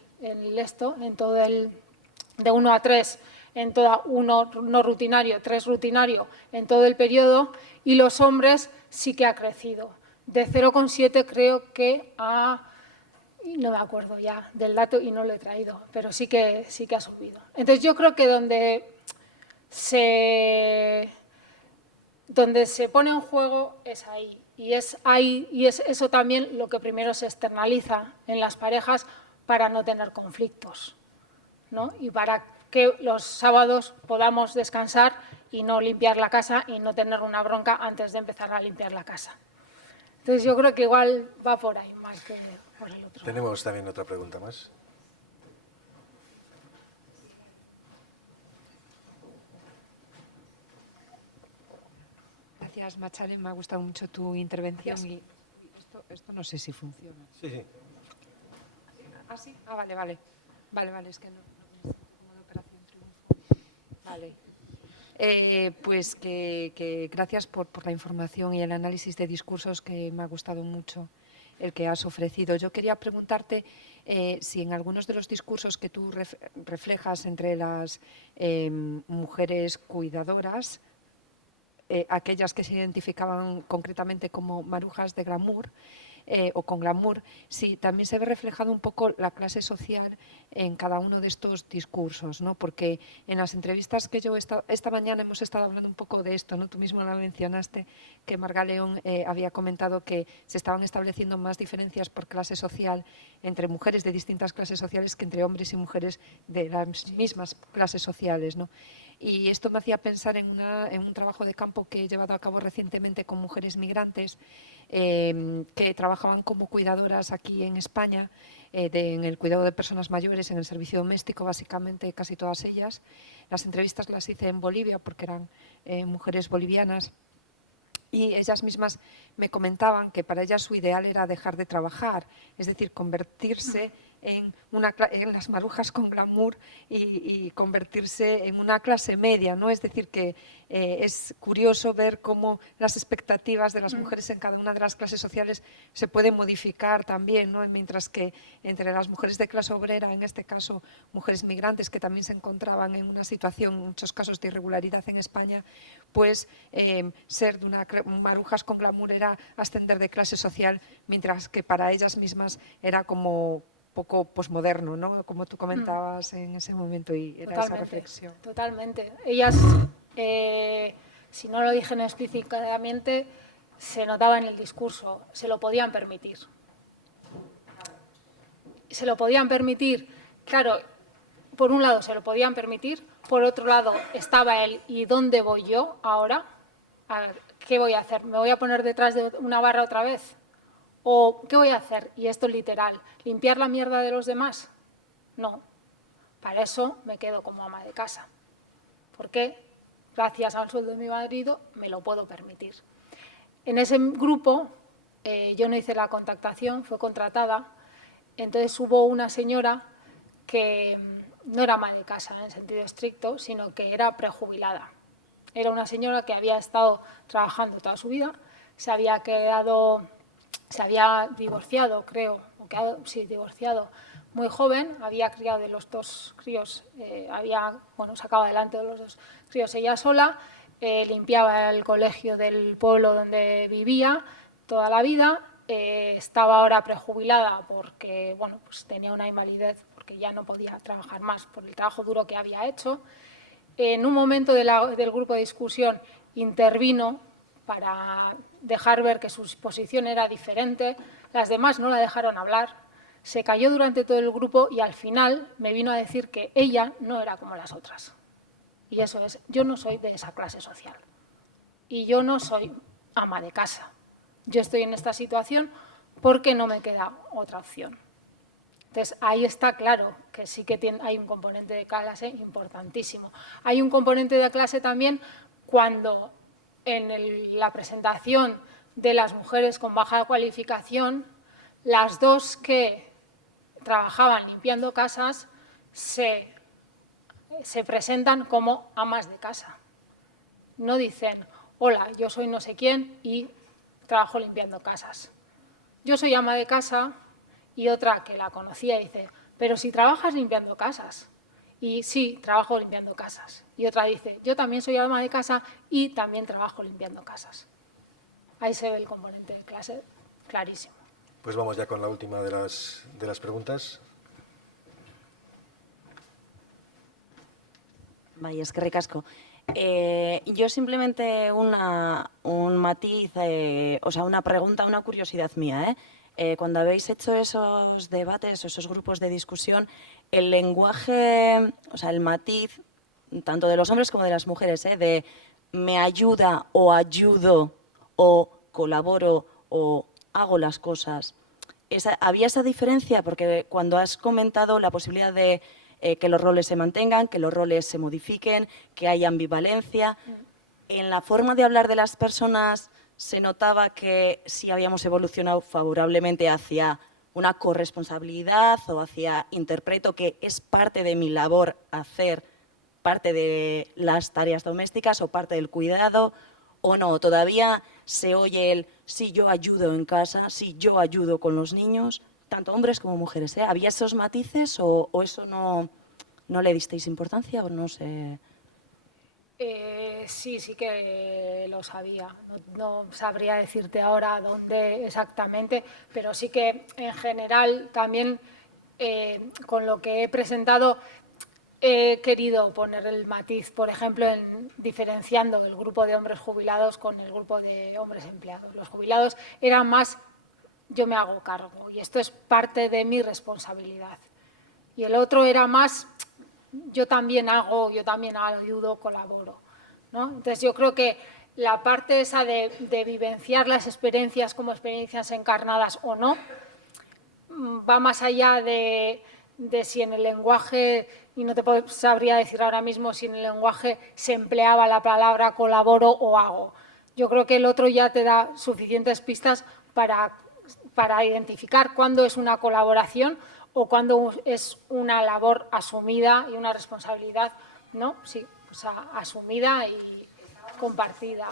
1-3, en toda 1 no rutinario, 3 rutinario, en todo el periodo, y los hombres sí que ha crecido. De 0,7 creo que no me acuerdo ya del dato y no lo he traído, pero sí que ha subido. Entonces yo creo que donde se pone en juego es ahí. Y es eso también lo que primero se externaliza en las parejas para no tener conflictos, ¿no? Y para que los sábados podamos descansar y no limpiar la casa y no tener una bronca antes de empezar a limpiar la casa. Entonces yo creo que igual va por ahí más que por el otro. Tenemos también otra pregunta más. Gracias, Machalen, me ha gustado mucho tu intervención. Y esto no sé si funciona. Sí. ¿Ah, sí? Ah, vale, es que no como de Operación Triunfo. Vale. Pues que gracias por la información y el análisis de discursos, que me ha gustado mucho el que has ofrecido. Yo quería preguntarte si en algunos de los discursos que tú reflejas entre las mujeres cuidadoras, aquellas que se identificaban concretamente como marujas de glamour o con glamour, si también se ve reflejado un poco la clase social en cada uno de estos discursos, ¿no? Porque en las entrevistas que yo esta mañana hemos estado hablando un poco de esto, ¿no? Tú mismo la mencionaste, que Marga León había comentado que se estaban estableciendo más diferencias por clase social entre mujeres de distintas clases sociales que entre hombres y mujeres de las mismas clases sociales, ¿no? Y esto me hacía pensar en un trabajo de campo que he llevado a cabo recientemente con mujeres migrantes que trabajaban como cuidadoras aquí en España, en el cuidado de personas mayores, en el servicio doméstico, básicamente casi todas ellas. Las entrevistas las hice en Bolivia porque eran mujeres bolivianas. Y ellas mismas me comentaban que para ellas su ideal era dejar de trabajar, es decir, convertirse en las marujas con glamour y convertirse en una clase media, ¿no? Es decir, que es curioso ver cómo las expectativas de las mujeres en cada una de las clases sociales se pueden modificar también, ¿no? Mientras que entre las mujeres de clase obrera, en este caso mujeres migrantes que también se encontraban en una situación, en muchos casos de irregularidad en España, pues ser de marujas con glamour era ascender de clase social, mientras que para ellas mismas era como poco posmoderno, ¿no? Como tú comentabas en ese momento, y era esa reflexión. Totalmente. Ellas, si no lo dijeron explícitamente, se notaba en el discurso, se lo podían permitir. Se lo podían permitir, claro, por un lado se lo podían permitir, por otro lado estaba él, ¿y dónde voy yo ahora? ¿Qué voy a hacer? ¿Me voy a poner detrás de una barra otra vez? ¿O qué voy a hacer? Y esto es literal, ¿limpiar la mierda de los demás? No, Para eso me quedo como ama de casa, porque gracias al sueldo de mi marido me lo puedo permitir. En ese grupo yo no hice la contactación, fue contratada, entonces hubo una señora que no era ama de casa en sentido estricto, sino que era prejubilada. Era una señora que había estado trabajando toda su vida, se había divorciado, creo, divorciado muy joven, había criado de los 2 críos, sacado adelante de los 2 críos ella sola, limpiaba el colegio del pueblo donde vivía toda la vida, estaba ahora prejubilada porque pues tenía una invalidez, porque ya no podía trabajar más por el trabajo duro que había hecho. En un momento del grupo de discusión intervino para dejar ver que su posición era diferente, las demás no la dejaron hablar, se calló durante todo el grupo y al final me vino a decir que ella no era como las otras. Y eso es, yo no soy de esa clase social y yo no soy ama de casa. Yo estoy en esta situación porque no me queda otra opción. Entonces, ahí está claro que sí que hay un componente de clase importantísimo. Hay un componente de clase también cuando en la presentación de las mujeres con baja cualificación, las 2 que trabajaban limpiando casas se presentan como amas de casa. No dicen, hola, yo soy no sé quién y trabajo limpiando casas. Yo soy ama de casa. Y otra que la conocía dice, pero si trabajas limpiando casas. Y sí, trabajo limpiando casas. Y otra dice, yo también soy ama de casa y también trabajo limpiando casas. Ahí se ve el componente de clase clarísimo. Pues vamos ya con la última de las preguntas. Bai, eskerrik asko. Yo simplemente un matiz, una pregunta, una curiosidad mía, cuando habéis hecho esos debates, esos grupos de discusión, el lenguaje, el matiz, tanto de los hombres como de las mujeres, de me ayuda o ayudo o colaboro o hago las cosas, ¿había esa diferencia? Porque cuando has comentado la posibilidad de que los roles se mantengan, que los roles se modifiquen, que haya ambivalencia, en la forma de hablar de las personas se notaba que sí habíamos evolucionado favorablemente hacia una corresponsabilidad o hacia interpreto que es parte de mi labor hacer parte de las tareas domésticas o parte del cuidado, o no, todavía se oye el sí, yo ayudo en casa, sí, yo ayudo con los niños, tanto hombres como mujeres. ¿Había esos matices o eso no le disteis importancia o no sé? Sí que lo sabía. No sabría decirte ahora dónde exactamente, pero sí que en general también con lo que he presentado he querido poner el matiz, por ejemplo, en diferenciando el grupo de hombres jubilados con el grupo de hombres empleados. Los jubilados eran más yo me hago cargo y esto es parte de mi responsabilidad. Y el otro era más yo también ayudo, colaboro, ¿no? Entonces yo creo que la parte esa de vivenciar las experiencias como experiencias encarnadas o no va más allá de si en el lenguaje, y no te sabría decir ahora mismo si en el lenguaje se empleaba la palabra colaboro o hago. Yo creo que el otro ya te da suficientes pistas para identificar cuándo es una colaboración o cuándo es una labor asumida y una responsabilidad, ¿no? Sí, pues asumida y compartida.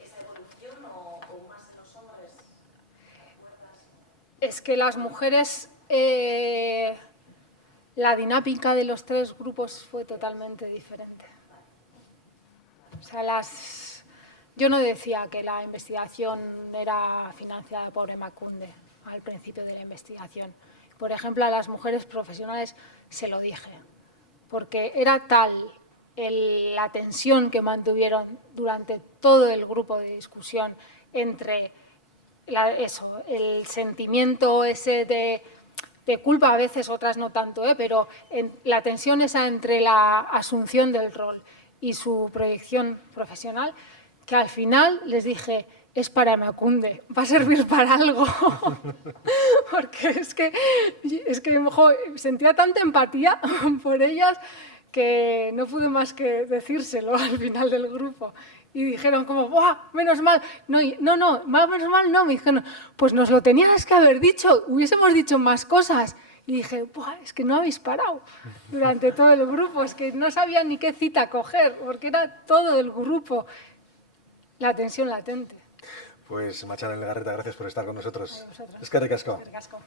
¿Esa evolución o más en los hombres? Es que las mujeres, la dinámica de los 3 grupos fue totalmente diferente. O sea, yo no decía que la investigación era financiada por Emakunde al principio de la investigación. Por ejemplo, a las mujeres profesionales se lo dije, porque era tal la tensión que mantuvieron durante todo el grupo de discusión entre el sentimiento ese de culpa a veces, otras no tanto, pero la tensión esa entre la asunción del rol y su proyección profesional, que al final les dije, es para Emakunde, va a servir para algo. Porque es que sentía tanta empatía por ellas que no pude más que decírselo al final del grupo. Y dijeron como, ¡buah! Menos mal. No, menos mal no. Me dijeron, pues nos lo tenías que haber dicho, hubiésemos dicho más cosas. Y dije, ¡buah! Es que no habéis parado durante todo el grupo, es que no sabía ni qué cita coger, porque era todo el grupo. La tensión latente. Pues Machalen Legarreta, gracias por estar con nosotros. A vosotros. Eskerrik asko. Eskerrik asko.